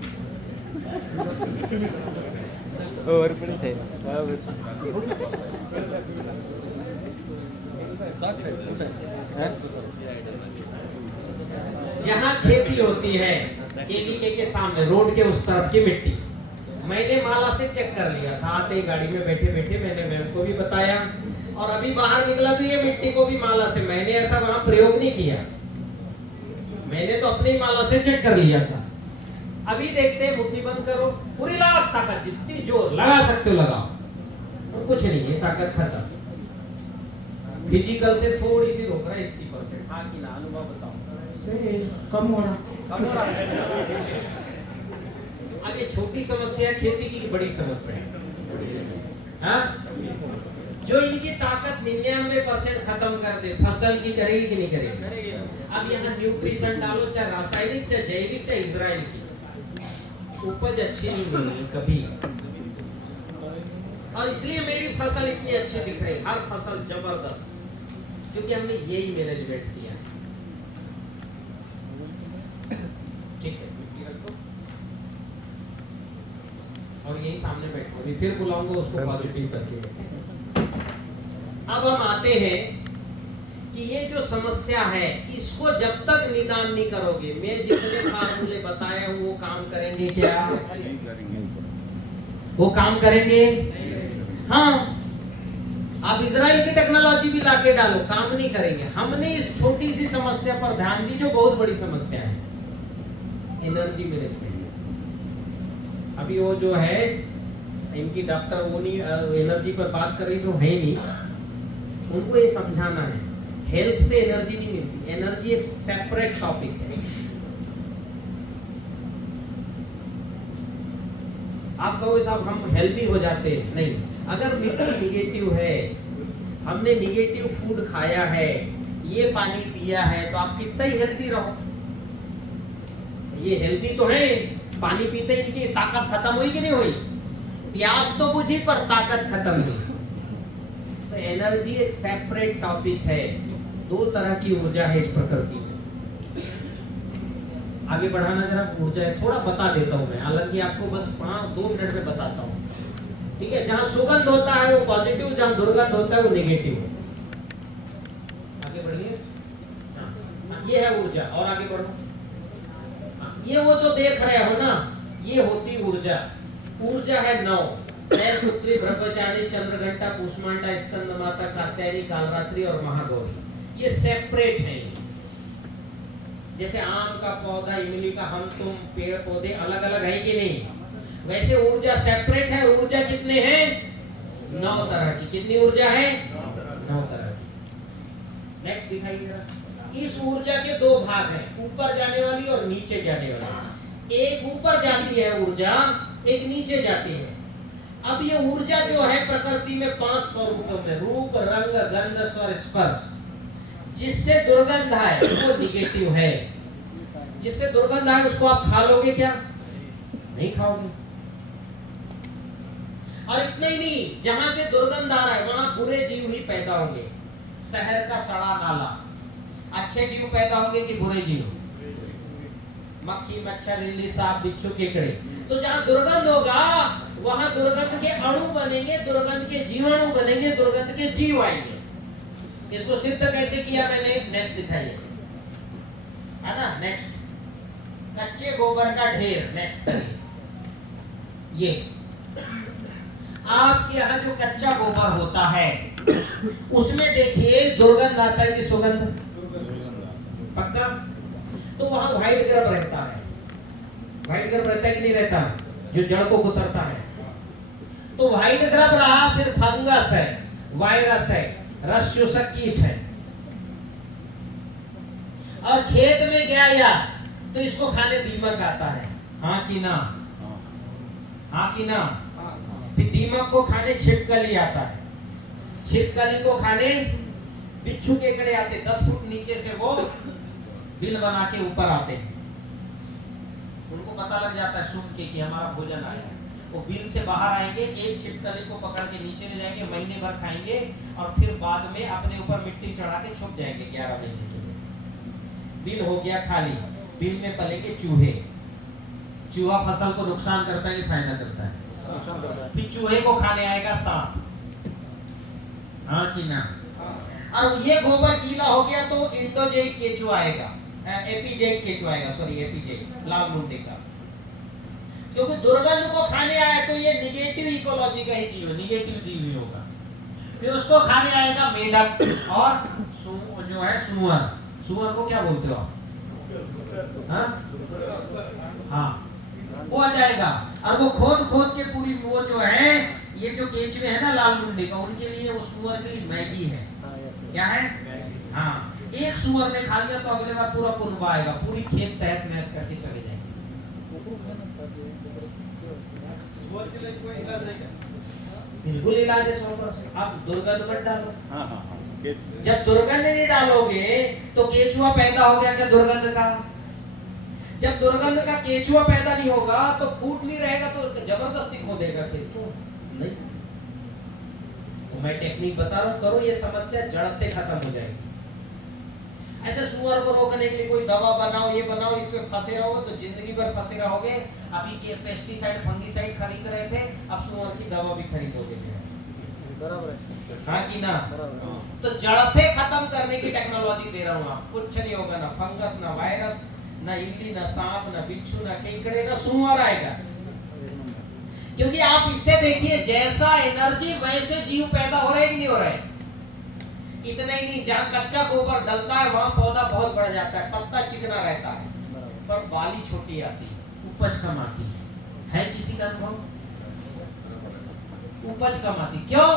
और फिर से जहाँ खेती होती है केवीके के सामने रोड के उस तरफ की मिट्टी, मैंने माला से चेक कर लिया था। आते ही गाड़ी में बैठे बैठे मैंने मैम को भी बताया, और अभी बाहर निकला तो ये मिट्टी को भी माला से, मैंने ऐसा वहां प्रयोग नहीं किया, मैंने तो अपनी माला से चेक कर लिया था। अभी देखते हैं, मुट्ठी बंद करो, पूरी लाख ताकत, जितनी जोर लगा सकते हो लगाओ, और कुछ नहीं है, ताकत खत्म। फिजिकल से थोड़ी सी रोक रहा है 80%। हाँ कि ना, अनुभव बताओ। सही, कम हो रहा। अब ये छोटी समस्या है खेती की, बड़ी समस्या है। हाँ? जो इनकी ताकत 99% खत्म कर दे, फसल की करेगी कि नहीं करेगी? अब यहाँ न्यूट्रिशन डालो, चाहे रासायनिक चाहे जैविक चाहे इजराइल की, उपज अच्छी नहीं मिलेगी कभी। और इसलिए मेरी फसल इतनी अच्छी दिख रही, हर फसल जबरदस्त, क्योंकि हमने यही मैनेजमेंट किया। ठीक है, मिट्टी रख दो और यही सामने बैठो, अभी फिर बुलाऊंगा उसको पॉजिटिव करके। अब हम आते हैं कि ये जो समस्या है, इसको जब तक निदान नहीं करोगे, मैं जितने फार्मूले बताया हूं वो काम करेंगे क्या? वो काम करेंगे? हाँ, आप इजराइल की टेक्नोलॉजी भी लाके डालो, काम नहीं करेंगे। हमने इस छोटी सी समस्या पर ध्यान दी जो बहुत बड़ी समस्या है, एनर्जी मैनेजमेंट। अभी वो जो है इनकी डॉक्टर वो नहीं एनर्जी पर बात कर रही तो है नहीं, उनको ये समझाना है हेल्थ से एनर्जी नहीं मिलती, एनर्जी एक सेपरेट टॉपिक है। आप कहोगे साहब हम हेल्दी हो जाते हैं, नहीं। अगर मिट्टी निगेटिव है, हमने निगेटिव फूड खाया है, ये पानी पिया है, तो आप कितना ही हेल्दी रहो। ये हेल्दी तो है, पानी पीते इनकी ताकत खत्म हुई कि नहीं हुई? प्यास तो बुझी पर ताकत खत्म हुई। तो एनर्जी एक सेपरेट टॉपिक है, दो तरह की ऊर्जा है इस प्रकृति में। आगे बढ़ाना जरा, ऊर्जा थोड़ा बता देता हूं मैं, हालांकि आपको बस 2 मिनट में बताता हूं, ठीक है। जहां सुगंध होता है वो पॉजिटिव, जहां दुर्गंध होता है वो नेगेटिव। आगे बढ़िए। ये है ऊर्जा, और आगे बढ़ो। ये वो जो देख रहे हो ना, ये होती ऊर्जा। ऊर्जा है 9, पुत्री, ब्रह्मचारी, चंद्रघंटा, कुष्मांडा, स्कंदमाता, कात्यायनी, कालरात्रि और महागौरी। ये सेपरेट है। जैसे आम का पौधा, इमली का हम तुम पेड़ पौधे अलग अलग है कि नहीं, वैसे ऊर्जा सेपरेट है। ऊर्जा कितने हैं? 9 तरह की। कितनी ऊर्जा है? 9 तरह की। नेक्स्ट दिखाइए जरा। इस ऊर्जा के 2 भाग हैं, ऊपर जाने वाली और नीचे जाने वाली। एक ऊपर जाती है ऊर्जा, एक नीचे जाती है। अब ये ऊर्जा जो है प्रकृति में 5 स्वरूपों में, रूप, रंग, गंध, स्वर, स्पर्श। जिससे दुर्गंध है वो निगेटिव है। जिससे दुर्गंध है उसको आप खा लोगे क्या? नहीं खाओगे। और इतना ही नहीं, जहां से दुर्गंध आ रहा है वहां बुरे जीव ही पैदा होंगे। शहर का सड़ा नाला, अच्छे जीव पैदा होंगे कि बुरे जीव? मक्खी, मच्छर, इल्ली, सांप, बिच्छू, केकड़े। तो जहां दुर्गंध होगा वहां दुर्गंध के अणु बनेंगे, दुर्गंध के जीवाणु बनेंगे, दुर्गंध के जीव आएंगे। इसको सिद्ध कैसे किया मैंने? नेक्स्ट दिखाइए, है ना। नेक्स्ट, कच्चे गोबर का ढेर। नेक्स्ट ये आपके यहाँ जो कच्चा गोबर होता है उसमें देखिए दुर्गंध आता है कि सुगंध? पक्का? तो वहां व्हाइट गर्भ रहता है। व्हाइट गर्भ रहता है कि नहीं रहता, जो जड़ को कुतरता है। तो व्हाइट गर्भ रहा, फिर फंगस है, वायरस है, रस चूसक कीट है, और खेत में गया तो इसको खाने दीमक आता है। हाँ कि ना, हाँ कि ना। फिर दीमक को खाने छिपकली आता है, छिपकली को खाने बिच्छू केकड़े आते, 10 फुट नीचे से वो बिल बना के ऊपर आते हैं। उनको पता लग जाता है सुन के कि हमारा भोजन आया है। वो बिल से बाहर आएंगे, एक छिपकली को पकड़ के नीचे ले जाएंगे, महीने भर खाएंगे, और फिर बाद में अपने ऊपर मिट्टी चढ़ा के छुप जाएंगे 11 महीने के लिए। बिल हो गया खाली, बिल में पलेंगे चूहे। चूहा फसल को नुकसान करता है कि फायदा करता है? फिर चूहे को खाने आएगा सांप। हाँ कि ना। और ये गोबर गीला हो गया तो इंडोजेइक केचुआ आएगा, एपीजेइक केचुआ आएगा, सॉरी एपीजेइक, लाल मुंडे का। क्योंकि दुर्गंध को खाने आया तो ये निगेटिव इकोलॉजी का ही जीव है, निगेटिव जीव ही होगा। फिर उसको खाने आएगा मेंढक और जो है सुअर। सुअर को क्या बोलते हो आप? हाँ, वो आ जाएगा, और वो खोद खोद के पूरी वो जो है, ये जो केचुए है ना लाल मुंडे का, उनके लिए वो सुअर के लिए मैगी है। क्या है? हाँ, एक सुअर ने खा लिया तो अगले बार पूरा कुनबा आएगा, पूरी खेत तहस नहस करके चले जाएंगे। बिल्कुल इलाज है 100%। आप दुर्गंध मत डालो। जब दुर्गंध नहीं डालोगे तो केचुआ पैदा हो गया क्या दुर्गंध का? जब दुर्गंध का केचुआ पैदा नहीं होगा तो फूट नहीं रहेगा तो जबरदस्ती खोदेगा खेत को नहीं। तो मैं टेक्निक बता रहा हूँ, करो, ये समस्या जड़ से खत्म हो जाएगी। ऐसे सुअर को रोकने के लिए कोई दवा बनाओ, ये बनाओ, इसमें फंसे रहोगे तो जिंदगी भर फंसे रहोगे। अभी के पेस्टिसाइड फंगिसाइड खरीद रहे थे, अब सुअर की दवा भी खरीदोगे। बराबर है। हाँ कि ना। तो जड़ से खत्म करने की टेक्नोलॉजी दे रहा हूँ आप। कुछ नहीं होगा, ना फंगस, ना वायरस, ना इल्ली, ना सांप, ना बिच्छू, ना केकड़े, ना सुअर आएगा। क्योंकि आप इससे देखिए, जैसा एनर्जी वैसे जीव पैदा हो रहे कि नहीं हो रहे। इतना ही नहीं, जहाँ कच्चा गोबर डलता है वहां पौधा बहुत बढ़ जाता है, पत्ता चिकना रहता है, पर बाली छोटी आती, उपज कम आती है। किसी का अनुभव? उपज कम आती क्यों?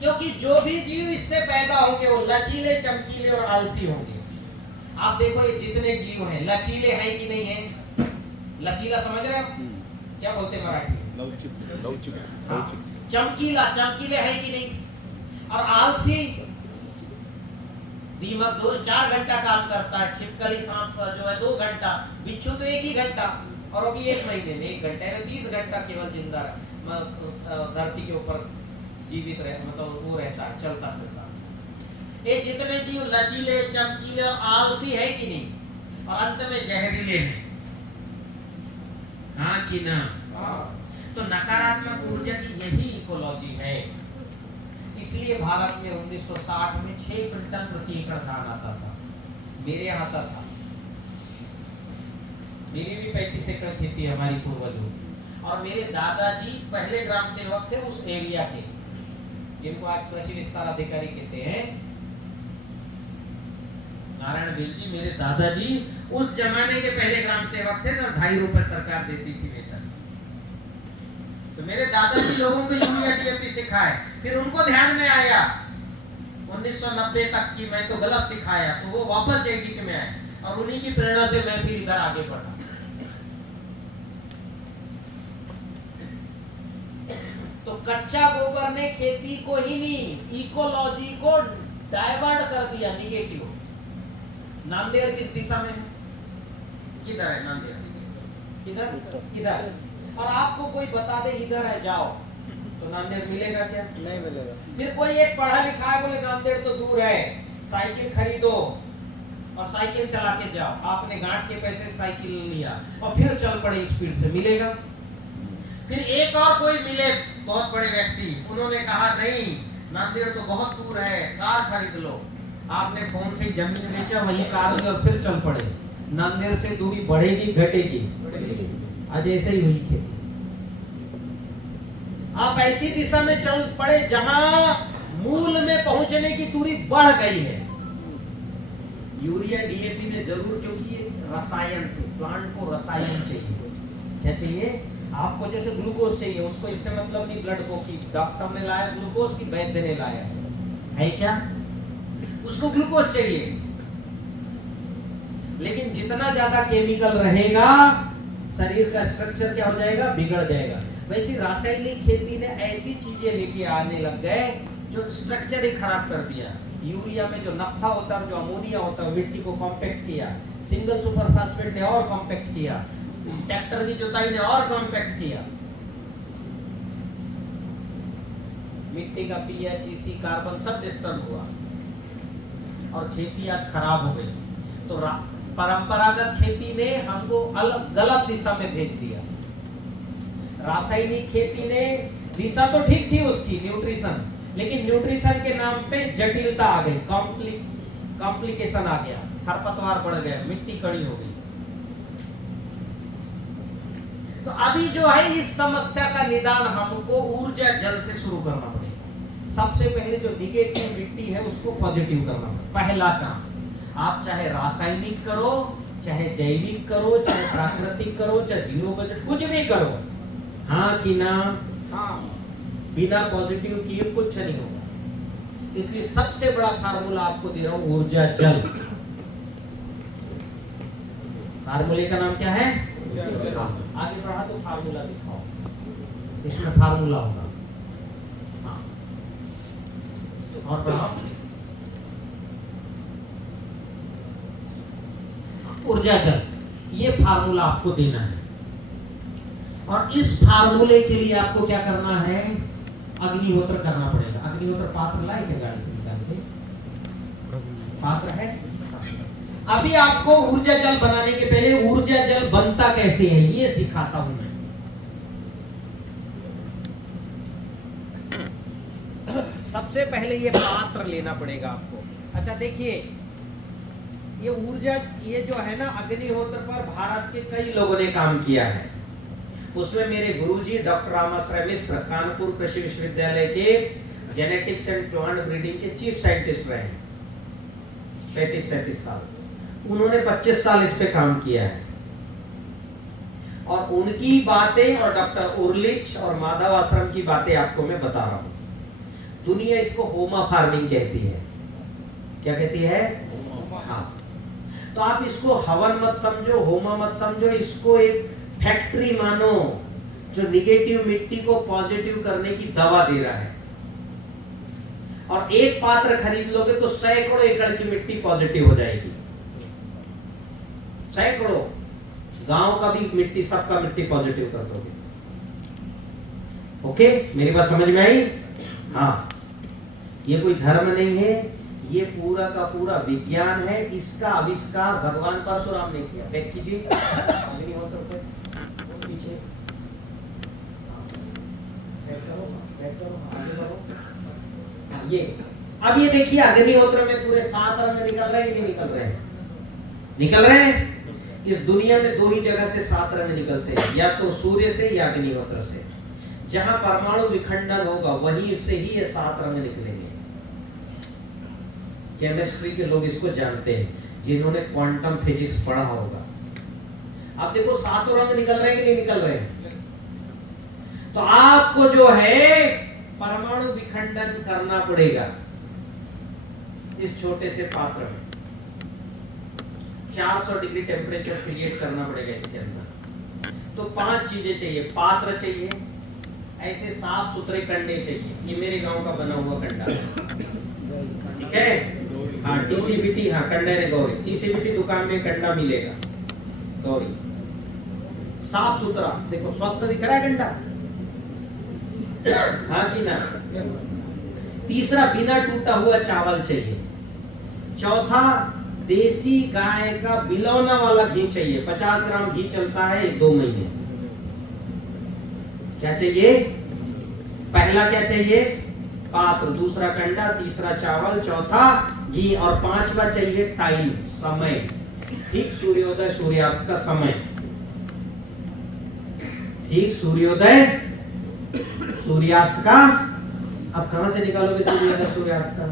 क्योंकि जो भी जीव इससे पैदा होंगे वो लचीले, चमकीले और आलसी होंगे। आप देखो ये जितने जीव हैं, लचीले हैं कि नहीं है? लचीला समझ रहे हो? क्या बोलते मराठी? हाँ, चमकीला, चमकीले है कि नहीं? और आलसी, दीमक 2-4 घंटा काम करता है, छिपकली सांप जो है 2 घंटा, बिच्छू तो 1 ही घंटा, और अभी 1 महीने में 1 घंटे में 30 घंटा केवल जिंदा धरती के ऊपर जीवित रहे, मतलब वो रहता है, चलता फिरता। ये जितने जीव लचीले, चमकीले और आलसी है कि नहीं, और अंत में जहरीले हैं। हाँ कि ना? तो नकारात्मक ऊर्जा की यही इकोलॉजी है। इसलिए भारत में 1960 में 6 क्विंटल प्रति एकड़ धान आता था। मेरे आता था, मेरी भी 35 एकड़ खेती है हमारी पूर्वजों की। और मेरे दादाजी पहले ग्राम सेवक थे उस एरिया के, जिनको आज कृषि विस्तार अधिकारी कहते हैं, नारायण बेल जी। मेरे दादाजी उस जमाने के पहले ग्राम सेवक थे ना, 2.5 रुपए सरकार देती थी वेतन। तो मेरे दादाजी लोगों को यूरिया डीएपी सिखाए, फिर उनको ध्यान में आया 1990 तक की मैं तो गलत सिखाया, तो वो वापस जैविक में आए, और उन्हीं की प्रेरणा से मैं फिर इधर आगे बढ़ा। तो कच्चा गोबर ने खेती को ही नहीं, इकोलॉजी को डाइवर्ट कर दिया निगेटिव। नांदेड़ किस दिशा में है? किधर है नांदेड़? किधर? इधर। और आपको कोई बता दे इधर है जाओ, तो नांदेड़ मिलेगा क्या? नहीं मिलेगा। फिर कोई एक पढ़ा लिखा है बोले नांदेड़ तो दूर है, साइकिल खरीदो और साइकिल चला के जाओ। आपने गांठ के पैसे साइकिल लिया और फिर चल पड़े स्पीड से, मिलेगा? फिर एक और कोई मिले बहुत बड़े व्यक्ति, उन्होंने कहा नहीं नांदेड़ तो बहुत दूर है, कार खरीद लो। आपने फोन से जमीन बेचा, वहीं कार ली और फिर चल पड़े। नांदेड़ से दूरी बढ़ेगी घटेगी? आज ऐसे ही हुई खेती। आप ऐसी दिशा में चल पड़े जहां मूल में पहुंचने की दूरी बढ़ गई है। यूरिया डीएपी ने जरूर, क्योंकि ये रसायन थे, प्लांट को रसायन चाहिए। क्या चाहिए आपको? जैसे ग्लूकोज चाहिए, उसको इससे मतलब नहीं ब्लड को कि डॉक्टर ने लाया ग्लूकोज की वैद्य ने लाया है क्या? उसको ग्लूकोज चाहिए। लेकिन जितना ज्यादा केमिकल रहेगा शरीर का स्ट्रक्चर क्या हो जाएगा? बिगड़ जाएगा। वैसे रासायनिक खेती ने ऐसी चीजें लेके आने लग गए जो स्ट्रक्चर ही खराब कर दिया। यूरिया में जो नफ्था होता है, जो अमोनिया होता है, मिट्टी को कॉम्पैक्ट किया। सिंगल सुपर फास्फेट ने और कॉम्पैक्ट किया। ट्रैक्टर की जुताई ने और कॉम्पैक्ट किया। मिट्टी का पीएच, इसी कार्बन सब डिस्टर्ब हुआ और खेती आज खराब हो गई। तो परंपरागत खेती ने हमको अलग गलत दिशा में भेज दिया। रासायनिक खेती ने दिशा तो ठीक थी उसकी, न्यूट्रिशन, लेकिन न्यूट्रिशन के नाम पे जटिलता आ गई, कॉम्प्लिकेशन आ गया, खरपतवार बढ़ गया, मिट्टी कड़ी हो गई। तो अभी जो है इस समस्या का निदान हमको ऊर्जा जल से शुरू करना पड़ेगा। सबसे पहले जो निगेटिव मिट्टी है उसको पॉजिटिव करना पड़ेगा। पहला काम, आप चाहे रासायनिक करो, चाहे जैविक करो, चाहे प्राकृतिक करो, चाहे जीरो बजट, कुछ भी करो, हाँ कि ना? हाँ। बिना पॉजिटिव किए कुछ नहीं होगा। इसलिए सबसे बड़ा फार्मूला आपको दे रहा हूं, ऊर्जा जल। फार्मूले का नाम क्या है? आगे बढ़ा तो फार्मूला दिखाओ, इसमें फार्मूला होगा। हाँ, और बढ़ाओ। ऊर्जा जल, ये फार्मूला आपको देना है। और इस फार्मूले के लिए आपको क्या करना है? अग्निहोत्र करना पड़ेगा। अग्निहोत्र पात्र लाए क्या गाड़ी से निकाल के? पात्र है। अभी आपको ऊर्जा जल बनाने के पहले ऊर्जा जल बनता कैसे है ये सिखाता हूं मैं। सबसे पहले ये पात्र लेना पड़ेगा आपको। अच्छा देखिए, ये ऊर्जा, ये जो है ना, अग्निहोत्र पर भारत के कई लोगों ने काम किया है। उसमें मेरे गुरुजी डॉक्टर रामाश्रय मिश्र कानपुर कृषि विश्वविद्यालय के जेनेटिक्स एंड प्लांट ब्रीडिंग के चीफ साइंटिस्ट रहे 35-37 साल। उन्होंने 25 साल इस पे काम किया है। और उनकी बातें और डॉक्टर उर्लिच और माधव आश्रम की बातें आपको मैं बता रहा हूं। दुनिया इसको होमा फार्मिंग कहती है। क्या कहती है? हाँ। तो आप इसको हवन मत समझो, होमा मत समझो, इसको एक फैक्ट्री मानो जो निगेटिव मिट्टी को पॉजिटिव करने की दवा दे रहा है। और एक पात्र खरीद लोगे तो सैकड़ों एकड़ की मिट्टी पॉजिटिव हो जाएगी। सैकड़ों, गांव का भी मिट्टी, सबका मिट्टी पॉजिटिव कर दोगे। ओके, मेरी बात समझ में आई? हाँ, ये कोई धर्म नहीं है, ये पूरा का पूरा विज्ञान है। इसका आविष्कार भगवान परशुराम ने किया। बैक कीजिए, अग्निहोत्र पे पीछे बैक करो, आगे बढ़ो। ये अब ये देखिए, अग्निहोत्र में पूरे 7 रंग निकल रहे हैं कि नहीं निकल रहे हैं? निकल रहे हैं। इस दुनिया में 2 ही जगह से 7 रंग निकलते हैं, या तो सूर्य से या अग्निहोत्र से। जहां परमाणु विखंडन होगा वहीं से ही ये 7 रंग निकलेंगे। केमिस्ट्री के लोग इसको जानते हैं, जिन्होंने क्वांटम फिजिक्स पढ़ा होगा। अब देखो 7 रंग निकल रहे हैं कि नहीं निकल रहे हैं? तो आपको जो है परमाणु विखंडन करना पड़ेगा इस छोटे से पात्र में। 400 डिग्री टेम्परेचर क्रिएट करना पड़ेगा इसके अंदर। तो 5 चीजें चाहिए। पात्र चाहिए, ऐसे साफ सुथरे कंडे चाहिए। ये मेरे गांव का बना हुआ कंडा, ठीक है? हाँ, टीसीबीटी, हाँ कंडे ने गौरी, टीसीबीटी दुकान में कंडा मिलेगा गौरी, साफ सुथरा। देखो स्वस्थ दिख रहा है कंडा, हाँ कि ना? तीसरा, बिना टूटा हुआ चावल चाहिए। चौथा, देसी गाय का बिलौना वाला घी चाहिए। 50 ग्राम घी चलता है 2 महीने। क्या चाहिए? पहला क्या चाहिए? पात्र, दूसरा कंडा, तीसरा चावल, चौथा घी, और 5वां चाहिए टाइम, समय। ठीक सूर्योदय सूर्यास्त का समय। ठीक सूर्योदय सूर्यास्त का। अब कहां से निकालोगे सूर्योदय सूर्यास्त का?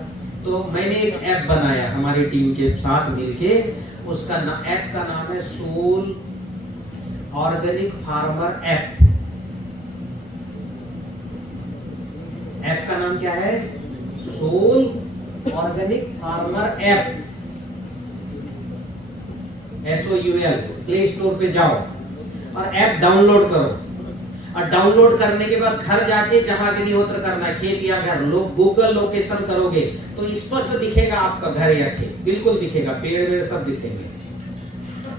तो मैंने एक ऐप बनाया हमारी टीम के साथ मिलके, उसका ऐप का नाम है Soul Organic Farmer app. App का नाम क्या है? Soul Organic Farmer app, SOUL। Play Store पे जाओ और ऐप डाउनलोड करो, और डाउनलोड करने के बाद घर जाके जहां अग्निहोत्र करना है, खेत या घर, लोग गूगल लोकेशन करोगे तो स्पष्ट दिखेगा आपका घर या खेत, बिल्कुल दिखेगा, पेड़ वेड़ सब दिखेंगे।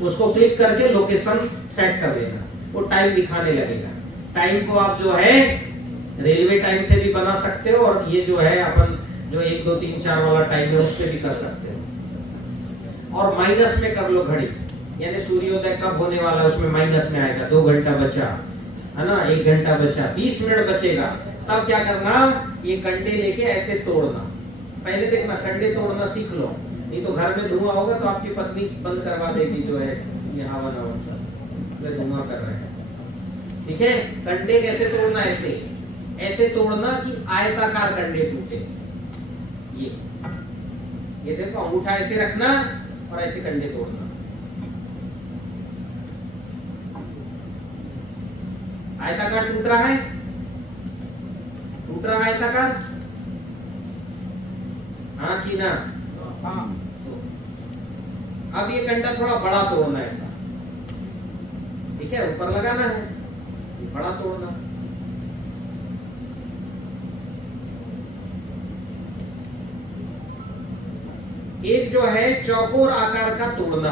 उसको क्लिक करके लोकेशन सेट कर लेना, वो टाइम दिखाने लगेगा। टाइम को आप जो है रेलवे टाइम से भी बना सकते हो, और ये जो है अपन जो 1 2 3 4 वाला टाइम है उस पे भी कर सकते हो। और माइनस में कर लो घड़ी, यानी सूर्योदय कब होने वाला है उसमें माइनस में आएगा, 2 घंटा बचा है ना, 1 घंटा बचा, 20 मिनट बचेगा। तब क्या करना, ये कंडे लेके ऐसे तोड़ना। पहले देखना कंडे तोड़ना सीख लो, नहीं तो घर में धुआं होगा तो आपकी पत्नी बंद करवा देगी, जो है ये हवन हवन सब धुआं कर रहे हैं। ठीक है, कंडे कैसे तोड़ना, ऐसे ऐसे तोड़ना कि आयताकार कंडे टूटे। ये देखो, अंगूठा ऐसे रखना और ऐसे कंडे तोड़ना। आयताकार टूट रहा है, टूट रहा है आयताकार, हाँ कि ना? हाँ। अब ये कंडा थोड़ा बड़ा तोड़ना है ऐसा, ठीक है, ऊपर लगाना है, बड़ा तोड़ना। एक जो है चौकोर आकार का तोड़ना,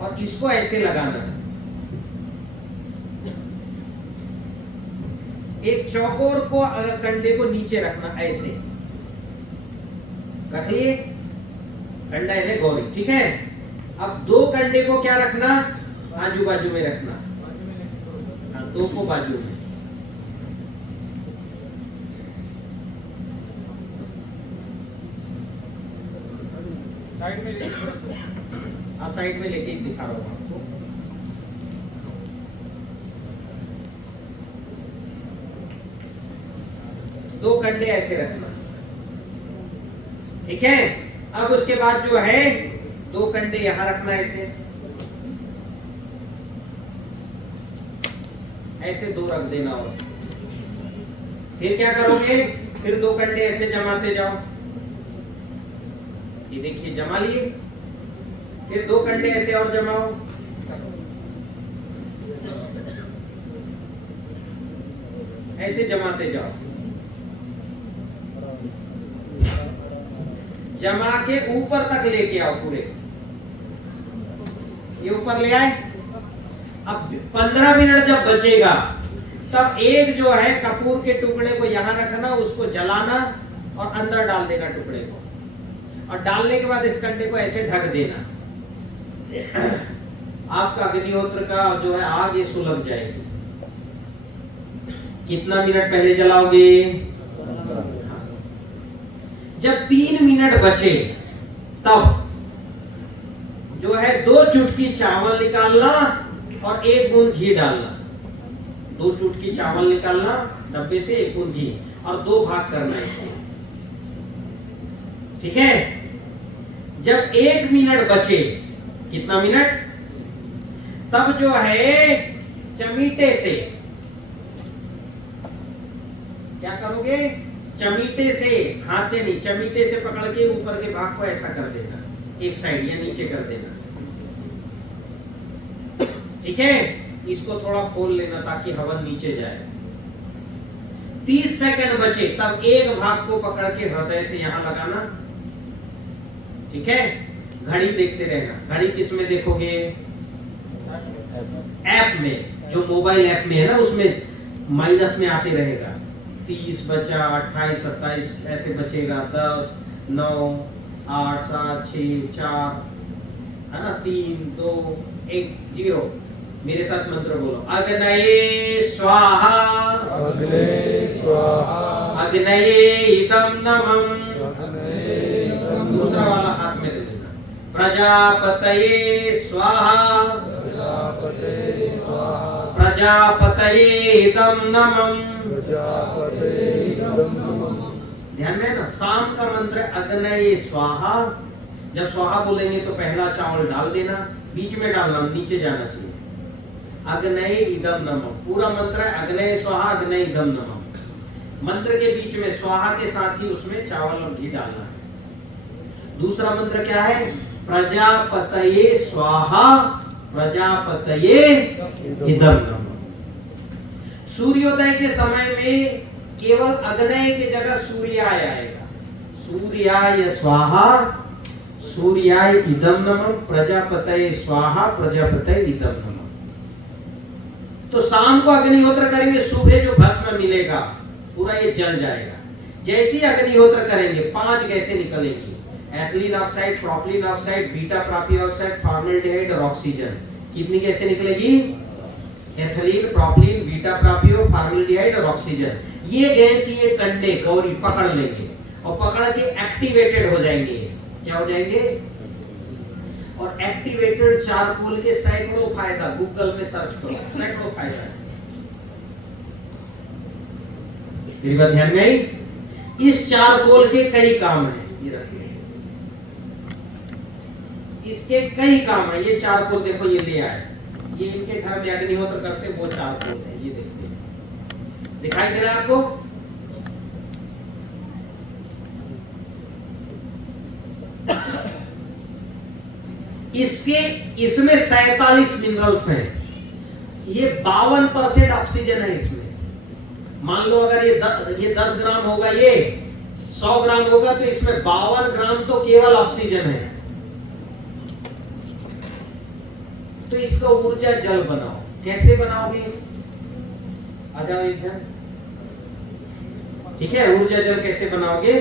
और इसको ऐसे लगाना है। एक चौकोर को कंडे को नीचे रखना, ऐसे रख लिए, कंडा है गौरी, ठीक है। अब 2 कंडे को क्या रखना, आजू बाजू में रखना, 2 को बाजू में। साइड में साइड में लेके दिखा रहा हूं आपको। दो कंडे ऐसे रखना, ठीक है। अब उसके बाद जो है 2 कंडे यहां रखना, ऐसे ऐसे 2 रख देना। और फिर क्या करोगे, फिर 2 कंडे ऐसे जमाते जाओ, ये देखिए जमा लिए। फिर 2 कंडे ऐसे और जमाओ, ऐसे जमाते जाओ, जमा के ऊपर तक लेके आओ पूरे, ये ऊपर ले आए। अब 15 मिनट जब बचेगा तब एक जो है कपूर के टुकड़े को यहां रखना, उसको जलाना और अंदर डाल देना टुकड़े को, और डालने के बाद इस कंडे को ऐसे ढक देना। आपका अग्निहोत्र का जो है आग ये सुलग जाएगी। कितना मिनट पहले जलाओगे? जब 3 मिनट बचे तब जो है 2 चुटकी चावल निकालना और 1 बूंद घी डालना। 2 चुटकी चावल निकालना डब्बे से, 1 बूंद घी, और 2 भाग करना इसके, ठीक है। जब 1 मिनट बचे, कितना मिनट, तब जो है चमीटे से क्या करोगे, चमीटे से, हाथ से नहीं, चमीटे से पकड़ के ऊपर के भाग को ऐसा कर देना, एक साइड या नीचे कर देना, ठीक है। इसको थोड़ा खोल लेना ताकि हवन नीचे जाए। 30 सेकंड बचे तब एक भाग को पकड़ के हृदय से यहां लगाना, ठीक है। घड़ी देखते रहना। घड़ी किस में देखोगे? ऐप में, जो मोबाइल ऐप में है ना, उसमें माइनस में आते रहेगा। 30 बचा, 28, 27 ऐसे बचेगा, 10, 9, 8, 7, 6, 4, है ना, 3, 2, 1, 0। मेरे साथ मंत्र बोलो, अग्नये स्वाहा, अग्नये स्वाहा, अग्नये इदं नमः। दूसरा वाला हाथ में ले लेना। प्रजापतये स्वाहा, प्रजापतये स्वाहा, प्रजापतये इदं नमः। प्रजापतये इदं नमः। ध्यान में है ना, साम का मंत्र अग्नये स्वाहा। जब स्वाहा बोलेंगे तो पहला चावल डाल देना, बीच में डालना, नीचे जाना चाहिए। अग्नये इदम नमः, पूरा मंत्र है अग्नये स्वाहा अग्नये इदम नमः। मंत्र के बीच में स्वाहा के साथ ही उसमें चावल और घी डालना है। दूसरा मंत्र क्या है? प्रजापतये स्वाहा प्रजापतये इदम नमः। सूर्योदय के समय में केवल अग्नय की जगह सूर्याय आएगा। सूर्याय स्वाहा सूर्याय इदम नमः प्रजापतये स्वाहा प्रजापतये इदम नमः। तो शाम को अग्निहोत्र करेंगे, सुबह जो भस्म मिलेगा पूरा ये जल जाएगा। जैसे ही अग्निहोत्र करेंगे 5 गैसें निकलेंगी, ethylene oxide, propylene oxide, beta propio oxide, formaldehyde और ऑक्सीजन। कितनी गैसें निकलेगी? Ethylene, propylene, beta propio, formaldehyde और ऑक्सीजन। ये गैस ये कंडे गौरी पकड़ लेंगे और पकड़ के एक्टिवेटेड हो जाएंगे। क्या हो जाएंगे? और एक्टिवेटेड चारकोल के सैकड़ों फायदा, गूगल में सर्च करो, सैकड़ों फायदा है। मेरी बात ध्यान में आई? इस चारकोल के कई काम हैं, ये रखिए, इसके कई काम है। ये चारकोल देखो, ये ले आए, ये इनके घर में अग्निहोत्र करते वो चारकोल है। ये देखिए, दिखाई दे रहा है आपको? इसमें 47 मिनरल्स हैं। ये 52% ऑक्सीजन है इसमें। मान लो अगर ये 10 ग्राम होगा, ये 100 ग्राम होगा, तो इसमें 52 ग्राम तो केवल ऑक्सीजन है। तो इसका ऊर्जा जल बनाओ। कैसे बनाओगे? आ जाओ एक जन, ठीक है? ऊर्जा जल कैसे बनाओगे?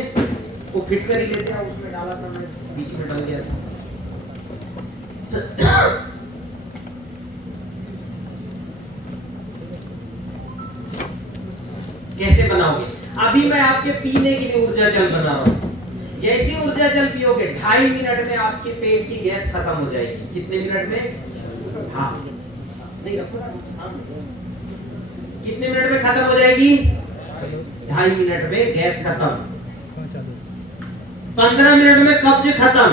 वो फिटकर ही लेते हैं, उसमें डाला था मैं, बीच में डाल दिया था। कैसे बनाओगे? अभी मैं आपके पीने के लिए ऊर्जा जल बना रहा हूं। जैसे ऊर्जा जल पियोगे 2.5 मिनट में आपके पेट की गैस खत्म हो जाएगी। कितने मिनट में? हाँ, नहीं रखो ना, कितने मिनट में खत्म हो जाएगी? 2.5 मिनट में गैस खत्म। 15 मिनट में कब्ज खत्म।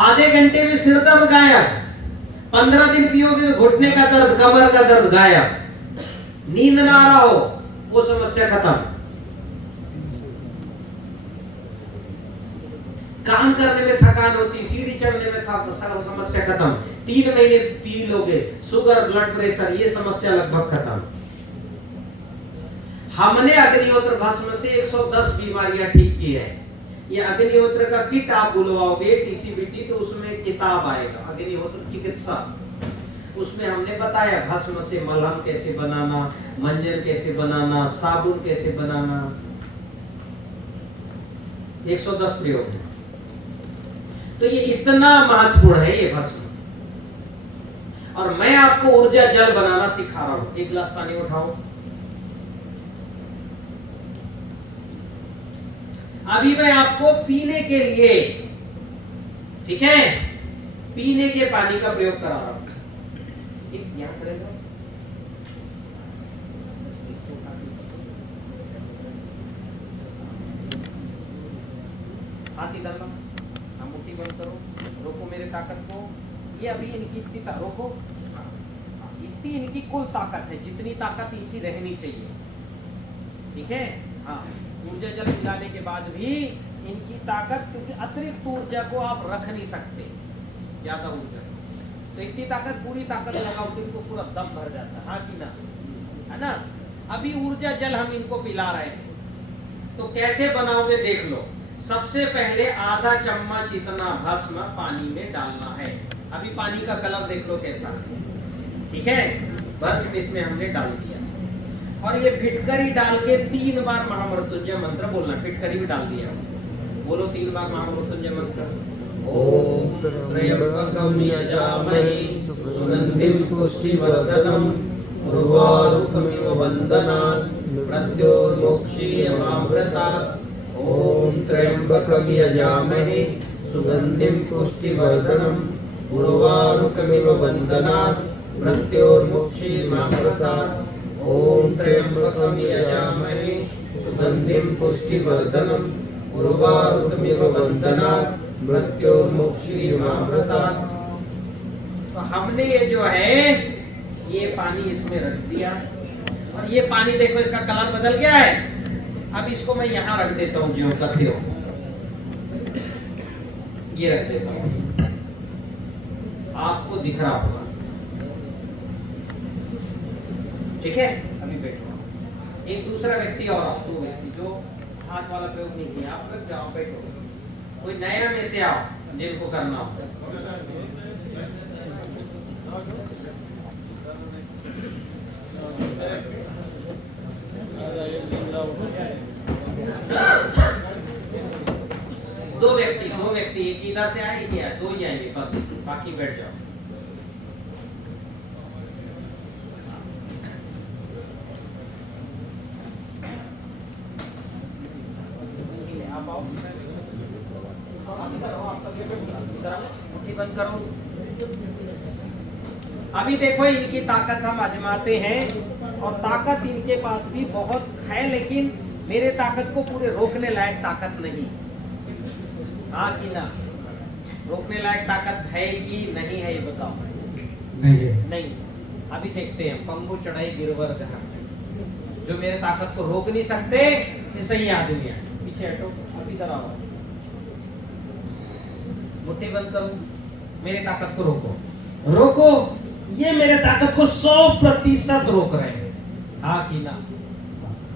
आधे घंटे में सिर दर्द गायब। 15 दिन पियोगे तो घुटने का दर्द, कमर का दर्द गायब। नींद ना आ रहा हो, वो समस्या खत्म। काम करने में थकान होती, सीढ़ी चढ़ने में था, समस्या खत्म। 3 महीने पी लोगे, शुगर, ब्लड प्रेशर, ये समस्या लगभग खत्म। हमने अग्निहोत्र भस्म से 110 बीमारियां ठीक की है। ये अग्निहोत्र का किट आप बुलवाओगे टीसीबीटी, तो उसमें किताब आएगा अग्निहोत्र चिकित्सा। उसमें हमने बताया भस्म से मलहम कैसे बनाना, मंजन कैसे बनाना, साबुन कैसे बनाना। 110 प्रयोग है। तो ये इतना महत्वपूर्ण है ये भस्म। और मैं आपको ऊर्जा जल बनाना सिखा रहा हूं। एक गिलास पानी उठाओ। अभी मैं आपको पीने के लिए, ठीक है, पीने के पानी का प्रयोग करा रहा हूं। यहां खड़े रहो। हाथ इधर लो, मुट्ठी बंद करो, रोको मेरे ताकत को। ये अभी इनकी इतनी रोको, इतनी इनकी कुल ताकत है, जितनी ताकत इनकी रहनी चाहिए, ठीक है? हाँ, ऊर्जा जल मिलाने के बाद भी इनकी ताकत, क्योंकि अतिरिक्त ऊर्जा को आप रख नहीं सकते, ज्यादा ऊर्जा, तो इतनी ताकत, पूरी ताकत लगाओ तो इनको पूरा दम भर जाता है। हाँ कि ना? है ना? अभी ऊर्जा जल हम इनको पिला रहे हैं, तो कैसे बनाओगे देख लो। सबसे पहले आधा चम्मच इतना भस्म पानी में डालना है। अभी पानी का कलर देख लो कैसा है, ठीक है? भस्म इसमें हमने डाल दिया, और ये फिटकरी डाल के 3 बार महामृत्युंजय मंत्र बोलना। फिटकरी भी डाल दिया, बोलो 3 बार महामृत्युंजय मंत्र। ओम त्र्यंबकम यजामहे सुगंधिं पुष्टिवर्धनम् उर्वारुकमिव वन्दनात् मृत्योर्मोक्षीयमामृतात्। ओम त्र्यंबकम यजामहे सुगंधिं पुष्टिवर्धनम् उर्वारुकमिव वन्दनात् मृत्योर्मोक्षीयमामृतात्। ओम त्र्यंबकम यजामहे दन्तिं पुष्टिवर्धनम् उर्वारुकमिव बन्धनात् मृत्योर्मुक्षीयमामृतात्। तो हमने ये जो है ये पानी इसमें रख दिया और ये पानी देखो इसका कलर बदल गया है। अब इसको मैं यहाँ रख देता हूँ ज्यों का त्यों, ये रख देता हूँ, आपको दिख रहा होगा। ठीक है, अभी बैठो। एक दूसरा व्यक्ति और आप, दो व्यक्ति जो हाथ वाला प्रयोग नहीं किया, आप लग जाओ, बैठो। कोई नया में से आओ जिनको करना हो। दो व्यक्ति एक इधर से आए, एक दो ही आएंगे बस, बाकी बैठ जाओ। आप आओ, मुट्ठी बंद करो। अभी देखो इनकी ताकत हम आजमाते हैं और ताकत इनके पास भी बहुत है, लेकिन मेरे ताकत को पूरे रोकने लायक ताकत नहीं। हाँ कि ना? रोकने लायक ताकत है कि नहीं है, ये बताओ। नहीं। अभी देखते हैं। पंगु चढ़ाई गिरवर गहन, जो मेरे ताकत को रोक नहीं सकते ये सही आदमी है। पीछे हटो, अभी इधर आओ, मुट्ठी बंद करो, मेरे ताकत को रोको। रोको, ये मेरे ताकत को 100% रोक रहे हैं। हाँ कि ना?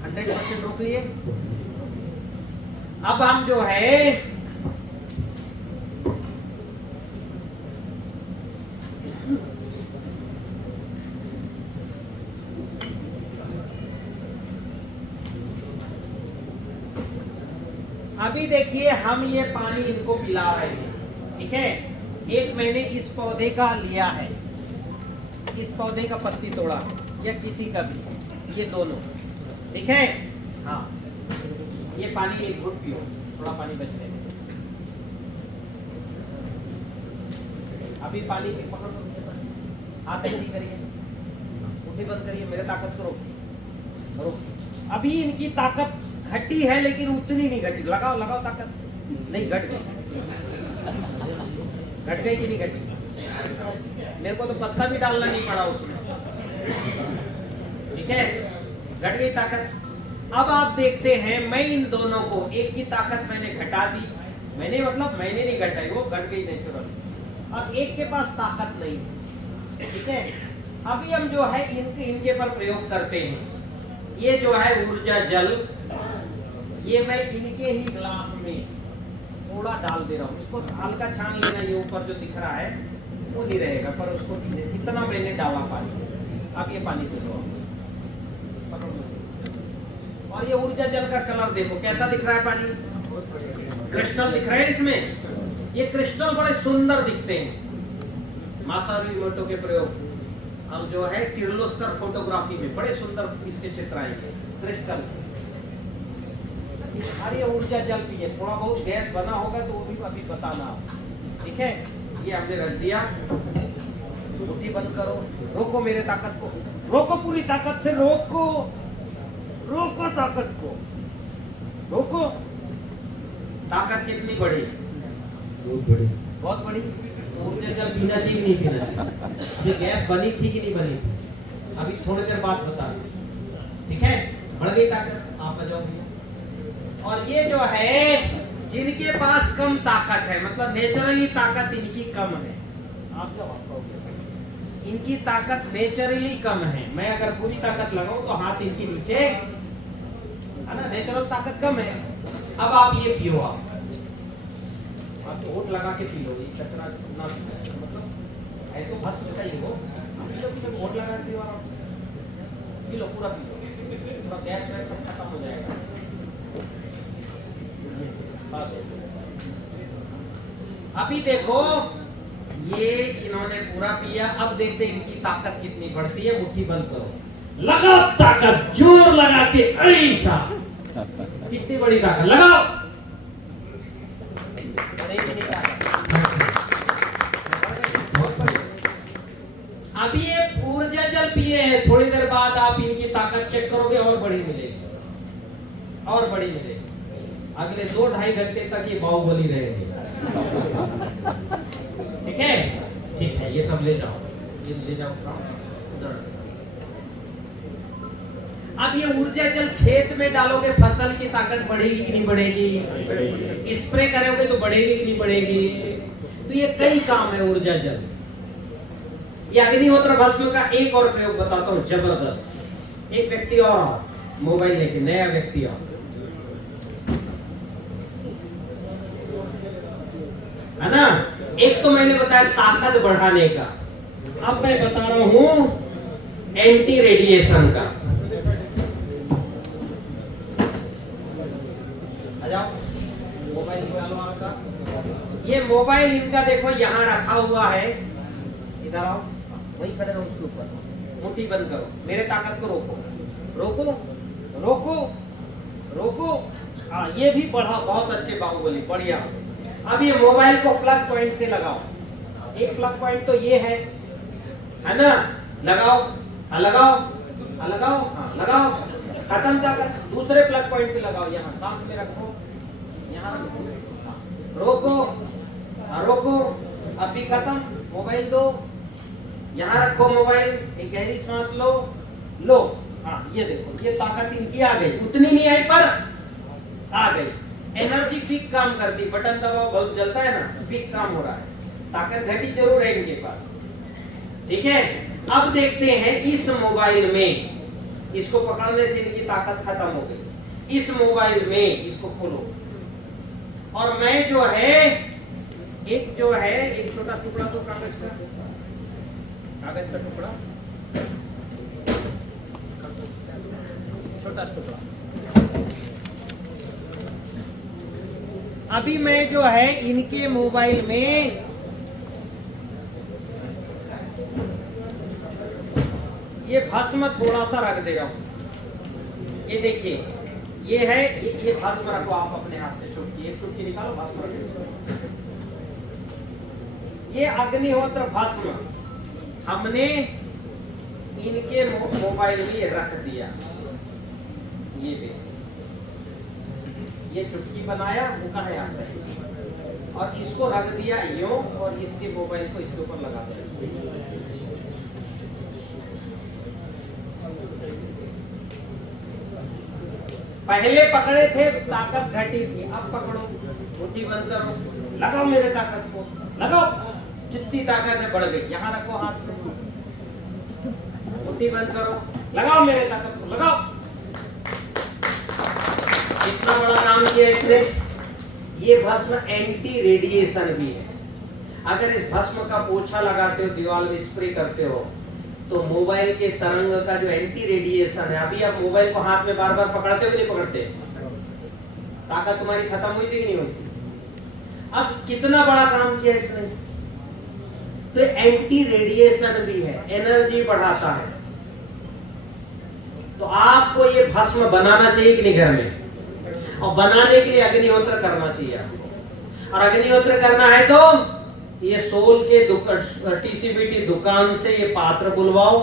100% रोक लिए। अब हम जो है अभी देखिए हम ये पानी इनको पिला रहे हैं। ठीक है, एक मैंने इस पौधे का लिया है, इस पौधे का पत्ती तोड़ा है या किसी का भी, ये दोनों। ठीक है, हाँ, ये पानी एक घुट पियो, थोड़ा पानी बचने दे। अभी पानी पकड़ लो, हाथ ऐसे ही करिए, मुट्ठी बंद करिए, मेरे ताकत को रोकिए। अभी इनकी ताकत घटी है लेकिन उतनी नहीं घटी। लगाओ लगाओ ताकत, नहीं घट गई। घट गई कि नहीं घटी? मेरे को तो पत्ता भी डालना नहीं पड़ा उसमें। ठीक है, घट गई ताकत। अब आप देखते हैं मैं इन दोनों को, एक की ताकत मैंने घटा दी, मैंने मतलब मैंने नहीं घटाई, वो घट गई नेचुरल। अब एक के पास ताकत नहीं। ठीक है, अभी हम जो है इनके पर प्रयोग करते हैं। ये जो है ऊर्जा जल, ये मैं इनके ही ग्लास में थोड़ा डाल दे रहा हूँ। इसको हल्का छान लेना, ये ऊपर जो दिख रहा है वो नहीं रहेगा, पर उसको इतना मैंने डाला पानी। अब ये पानी पी लो, और ये ऊर्जा जल का कलर देखो कैसा दिख रहा है। पानी क्रिस्टल दिख रहा है इसमें। ये क्रिस्टल बड़े सुंदर दिखते हैं। मासारू इमोटो के प्रयोग हम जो है किर्लोस्कर फोटोग्राफी में बड़े सुंदर इसके चित्र आएंगे क्रिस्टल। और ये ऊर्जा जल पिए, थोड़ा बहुत गैस बना होगा तो वो भी अभी बताना। ठीक है, ये हमने रख दिया। मुट्ठी बंद करो, रोको मेरे ताकत को, रोको पूरी ताकत से, रोको रोको ताकत को, रोको। ताकत कितनी बड़ी? बहुत बड़ी। ऊर्जा जल पीना चाहिए कि नहीं पीना चाहिए? अभी गैस बनी थी कि नहीं बनी थी? अभी थोड़ी देर बाद बता। ठीक है, बढ़ गई ताकत, आप बजाओगे। और ये जो है जिनके पास कम ताकत है, मतलब नेचुरली ताकत इनकी कम है, आप जब इनकी ताकत नेचुरली कम है। मैं अगर पूरी ताकत लगाऊं तो हाथ इनके नीचे है ना, नेचुरल ताकत कम है। अब आप ये पियो, आप होठ लगा के पी लो, ये कचरा ना मतलब है तो बस का ही हो। होठ लगा के पी लो, पूरा पी लो, पूरा गैस वैस सब खत्म हो जाएगा। अभी देखो ये इन्होंने पूरा पिया। अब देखते हैं इनकी ताकत कितनी बढ़ती है। मुट्ठी बंद करो, लगाओ ताकत, जोर लगा के ऐसा। कितनी बड़ी ताकत लगाओ। अभी ये ऊर्जा जल पिए हैं, थोड़ी देर बाद आप इनकी ताकत चेक करोगे और बड़ी मिलेगी। और बड़ी मिलेगी। अगले 2-2.5 घंटे तक ये बाहुबली रहेंगे। ठीक है, ठीक है, ये सब ले जाओ, ये ले जाओ उधर। अब ये ऊर्जा जल खेत में डालोगे, फसल की ताकत बढ़ेगी कि नहीं बढ़ेगी? स्प्रे करोगे तो बढ़ेगी कि नहीं बढ़ेगी? तो ये कई काम है ऊर्जा जल। ये अग्निहोत्र भस्म का एक और प्रयोग बताता हूँ, जबरदस्त। एक व्यक्ति और मोबाइल लेके, नया व्यक्ति और, है ना? एक तो मैंने बताया ताकत बढ़ाने का, अब मैं बता रहा हूं एंटी रेडिएशन का। आ जाओ, मोबाइल निकालो आपका। ये मोबाइल इनका देखो यहाँ रखा हुआ है, इधर आओ, वहीं खड़े रहो उसके ऊपर, मुट्ठी बंद करो, मेरे ताकत को रोको, रोको रोको रोको। हाँ, ये भी बढ़ा, बहुत अच्छे बाहुबली, बढ़िया। अब ये मोबाइल को प्लग पॉइंट से लगाओ। एक प्लग पॉइंट तो ये है ना? लगाओ, हाँ लगाओ, हाँ लगाओ, हाँ लगाओ, खत्म ताकत। दूसरे प्लग पॉइंट पे लगाओ, यहाँ नाक में रखो, यहाँ रोको, हाँ रोको, अब भी खत्म। मोबाइल दो, यहाँ रखो मोबाइल, एक गहरी सांस लो, लो। हाँ, ये देखो, ये ताकत इनकी आ गई, उतनी नहीं आई पर आ गई। एनर्जी पीक काम करती, बटन दबाओ बल्ब जलता है ना, पीक काम हो रहा है। ताकत घटी जरूर है इनके पास। ठीक है, अब देखते हैं इस मोबाइल में, इसको पकड़ने से इनकी ताकत खत्म हो गई। इस मोबाइल में इसको खोलो, और मैं जो है एक छोटा टुकड़ा तो कागज का टुकड़ा, छोटा टुकड़ा। अभी मैं जो है इनके मोबाइल में ये भस्म थोड़ा सा रख दे रहा हूं। ये देखिए, ये है, ये भस्म रखो आप अपने हाथ से, चुटकी, एक चुटकी निकालो, भस्म रखो। ये अग्निहोत्र भस्म हमने इनके मोबाइल में रख दिया। ये देखो, ये चुटकी बनाया, वो कहाँ है आपका, और इसको रख दिया यूं, और इसके मोबाइल को इसके ऊपर लगा दिया। पहले पकड़े थे, ताकत घटी थी, अब पकड़ो, मुट्ठी बंद करो, लगाओ मेरे ताकत को, लगाओ, जितनी ताकत है बढ़ गई। यहाँ रखो हाथ में, मुट्ठी बंद करो, लगाओ मेरे ताकत को, लगाओ। इतना बड़ा काम किया इसने। ये भस्म एंटी रेडिएशन भी है। अगर इस भस्म का पोछा लगाते हो, दीवार में स्प्रे करते हो, तो मोबाइल के तरंग का जो एंटी रेडिएशन है, अभी आप मोबाइल को हाथ में बार बार पकड़ते हो कि नहीं पकड़ते? ताकत तुम्हारी खत्म हुई थी कि नहीं हुई? अब कितना बड़ा काम किया इसने। तो एंटी रेडिएशन भी है, एनर्जी बढ़ाता है। तो आपको ये भस्म बनाना चाहिए कि नहीं घर में? और बनाने के लिए अग्निहोत्र करना चाहिए आपको। और अग्निहोत्र करना है तो ये सोल के टीसीबीटी दुकान से ये पात्र बुलवाओ,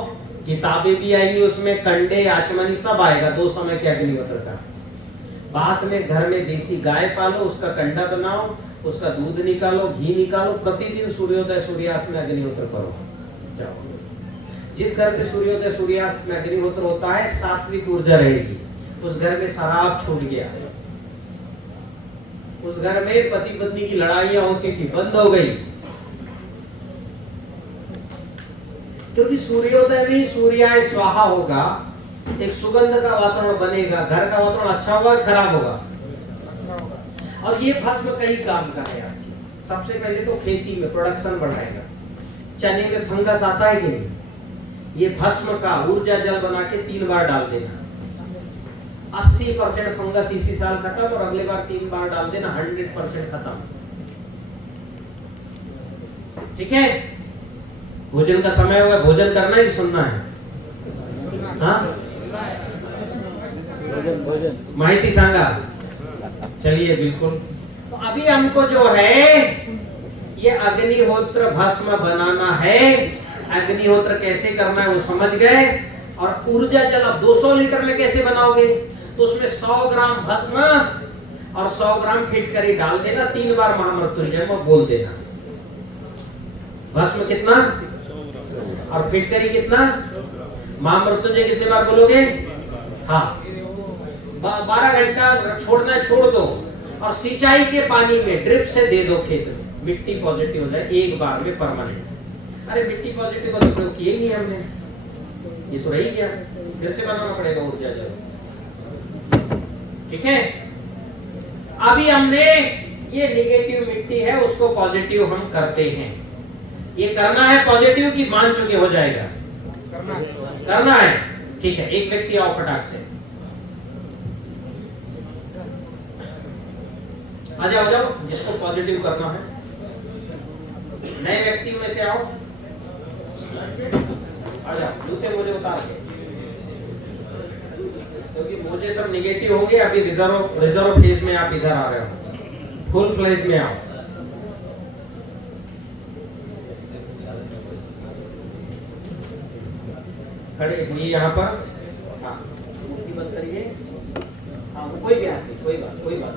किताबें भी आएंगी उसमें, कंडे आचमनी सब आएगा 2 समय के अग्निहोत्र का। बाद में घर में देसी गाय पालो, उसका कंडा बनाओ, उसका दूध निकालो, घी निकालो, प्रतिदिन सूर्योदय सूर्यास्त में अग्निहोत्र करो। जाओ, जिस घर पे सूर्योदय सूर्यास्त में अग्निहोत्र होता है, सात्विक ऊर्जा रहेगी। उस घर में शराब छूट गया, उस घर में पति पत्नी की लड़ाइयां होती थी, बंद हो गई, क्योंकि सूर्योदय में सूर्याय स्वाहा होगा, एक सुगंध का वातावरण बनेगा, घर का वातावरण अच्छा होगा, खराब होगा। और ये भस्म कई काम का है आपकी। सबसे पहले तो खेती में प्रोडक्शन बढ़ाएगा। चने में फंगस आता है कि नहीं? ये भस्म का ऊर्जा जल बना के 3 बार डाल देना, 80% फंगस इसी साल खत्म, और अगले बार 3 बार डाल देना, 100% खत्म। ठीक है, भोजन का समय होगा, भोजन करना है कि सुनना है? हाँ, भोजन माहिती सांगा। चलिए, बिल्कुल। तो अभी हमको जो है ये अग्निहोत्र भस्म बनाना है। अग्निहोत्र कैसे करना है वो समझ गए। और ऊर्जा जल अब 200 लीटर में कैसे बनाओगे? तो उसमें 100 ग्राम भस्म और 100 ग्राम फिटकरी डाल देना, 3 बार महामृत्युंजय में बोल देना। भस्म कितना और फिटकरी कितना, महामृत्युंजय कितने बार बोलोगे? हाँ, 12 घंटा छोड़ना है, छोड़ दो, और सिंचाई के पानी में ड्रिप से दे दो खेत में, मिट्टी पॉजिटिव हो जाए एक बार में परमानेंट। अरे मिट्टी पॉजिटिव का तो प्रयोग किया ही नहीं हमने, ये तो रही गया, फिर से बनाना पड़ेगा ऊर्जा जल। ठीक है, अभी हमने ये नेगेटिव मिट्टी है उसको पॉजिटिव हम करते हैं। ये करना है पॉजिटिव की मान चुके हो जाएगा? करना है। ठीक है, एक व्यक्ति आओ फटाक से, आ जाओ जिसको पॉजिटिव करना है। नए व्यक्ति में से आओ, आ जाओ, जूते मुझे उतार के, क्योंकि मुझे सब निगेटिव हो गए। अभी रिजर्व फेज में आप इधर आ रहे हो, फुल फ्लेज में आओ। खड़े ये यहाँ पर, हाँ मुट्ठी बंद करिए। हाँ कोई भी आदमी, कोई बात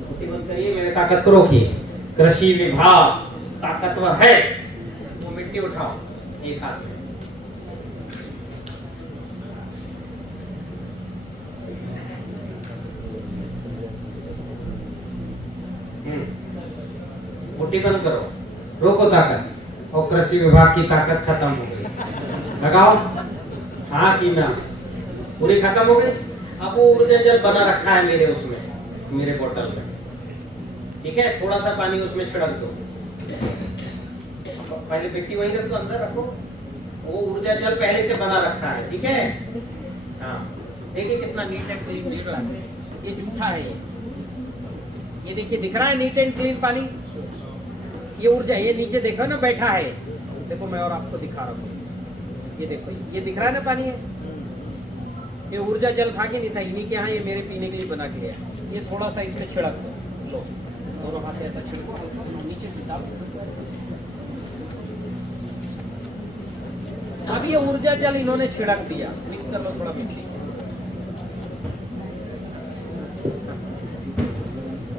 मुट्ठी बंद करिए, मेरे ताकत को रोकिए। कृषि विभाग ताकतवर है, वो मिट्टी उठाओ एक हाथ में। मुट्ठी बंद करो, रोको ताकत, और कृषि विभाग की ताकत खत्म हो गई। लगाओ, हाँ की ना, पूरी खत्म हो गई। अब वो ऊर्जा जल बना रखा है मेरे उसमें, मेरे बोतल में। ठीक है, थोड़ा सा पानी उसमें छिड़क दो, पहले मिट्टी वहीं रख दो, अंदर रखो। वो ऊर्जा जल पहले से बना रखा है। ठीक है, हाँ देखिए कितना नीट एंड क्लीन दिख रहा है। ये जूठा है, ये देखिए दिख रहा है नीट एंड क्लीन पानी। ये ऊर्जा, ये नीचे देखो ना बैठा है, देखो मैं और आपको दिखा रहा हूँ, ये देखो ये दिख रहा है ना पानी है। ये ऊर्जा जल था कि नहीं था, इन्हीं के यहाँ ये मेरे पीने के लिए बना के गया। ये थोड़ा सा इसमें छिड़क दो, लो दोनों हाथ ऐसा छिड़को, नीचे से डाल दो। अब ये ऊर्जा जल इन्होंने छिड़क दिया, मिक्स कर लो थोड़ा मिट्टी।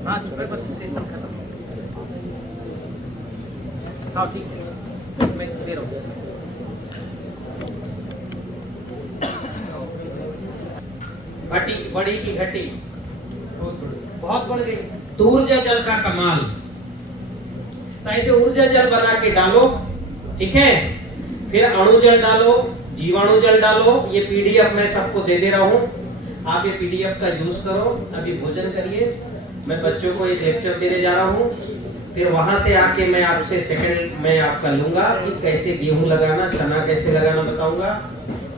हाँ थोड़ा बस सेशन खत्म। हाँ ठीक है, मैं दे रहा हूँ। घटी बड़ी की घटी बहुत बढ़ गई। तो ऊर्जा जल का कमाल, तो ऐसे ऊर्जा जल बना के डालो। ठीक है, फिर अणु जल डालो, जीवाणु जल डालो। ये पीडीएफ मैं सबको दे दे रहा हूँ, आप ये पीडीएफ का यूज करो। अभी भोजन करिए, मैं बच्चों को एक लेक्चर देने जा रहा हूँ, फिर वहां से आके मैं आपसे सेकंड में आपका लूंगा कि कैसे गेहूं लगाना, चना कैसे लगाना बताऊंगा।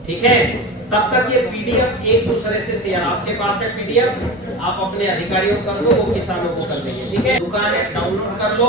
ठीक है, तब तक ये पीडीएफ एक दूसरे से शेयर, आपके पास है पीडीएफ, आप अपने अधिकारियों को कर दो, वो किसानों को कर देंगे। ठीक है, दुकान है, डाउनलोड कर लो।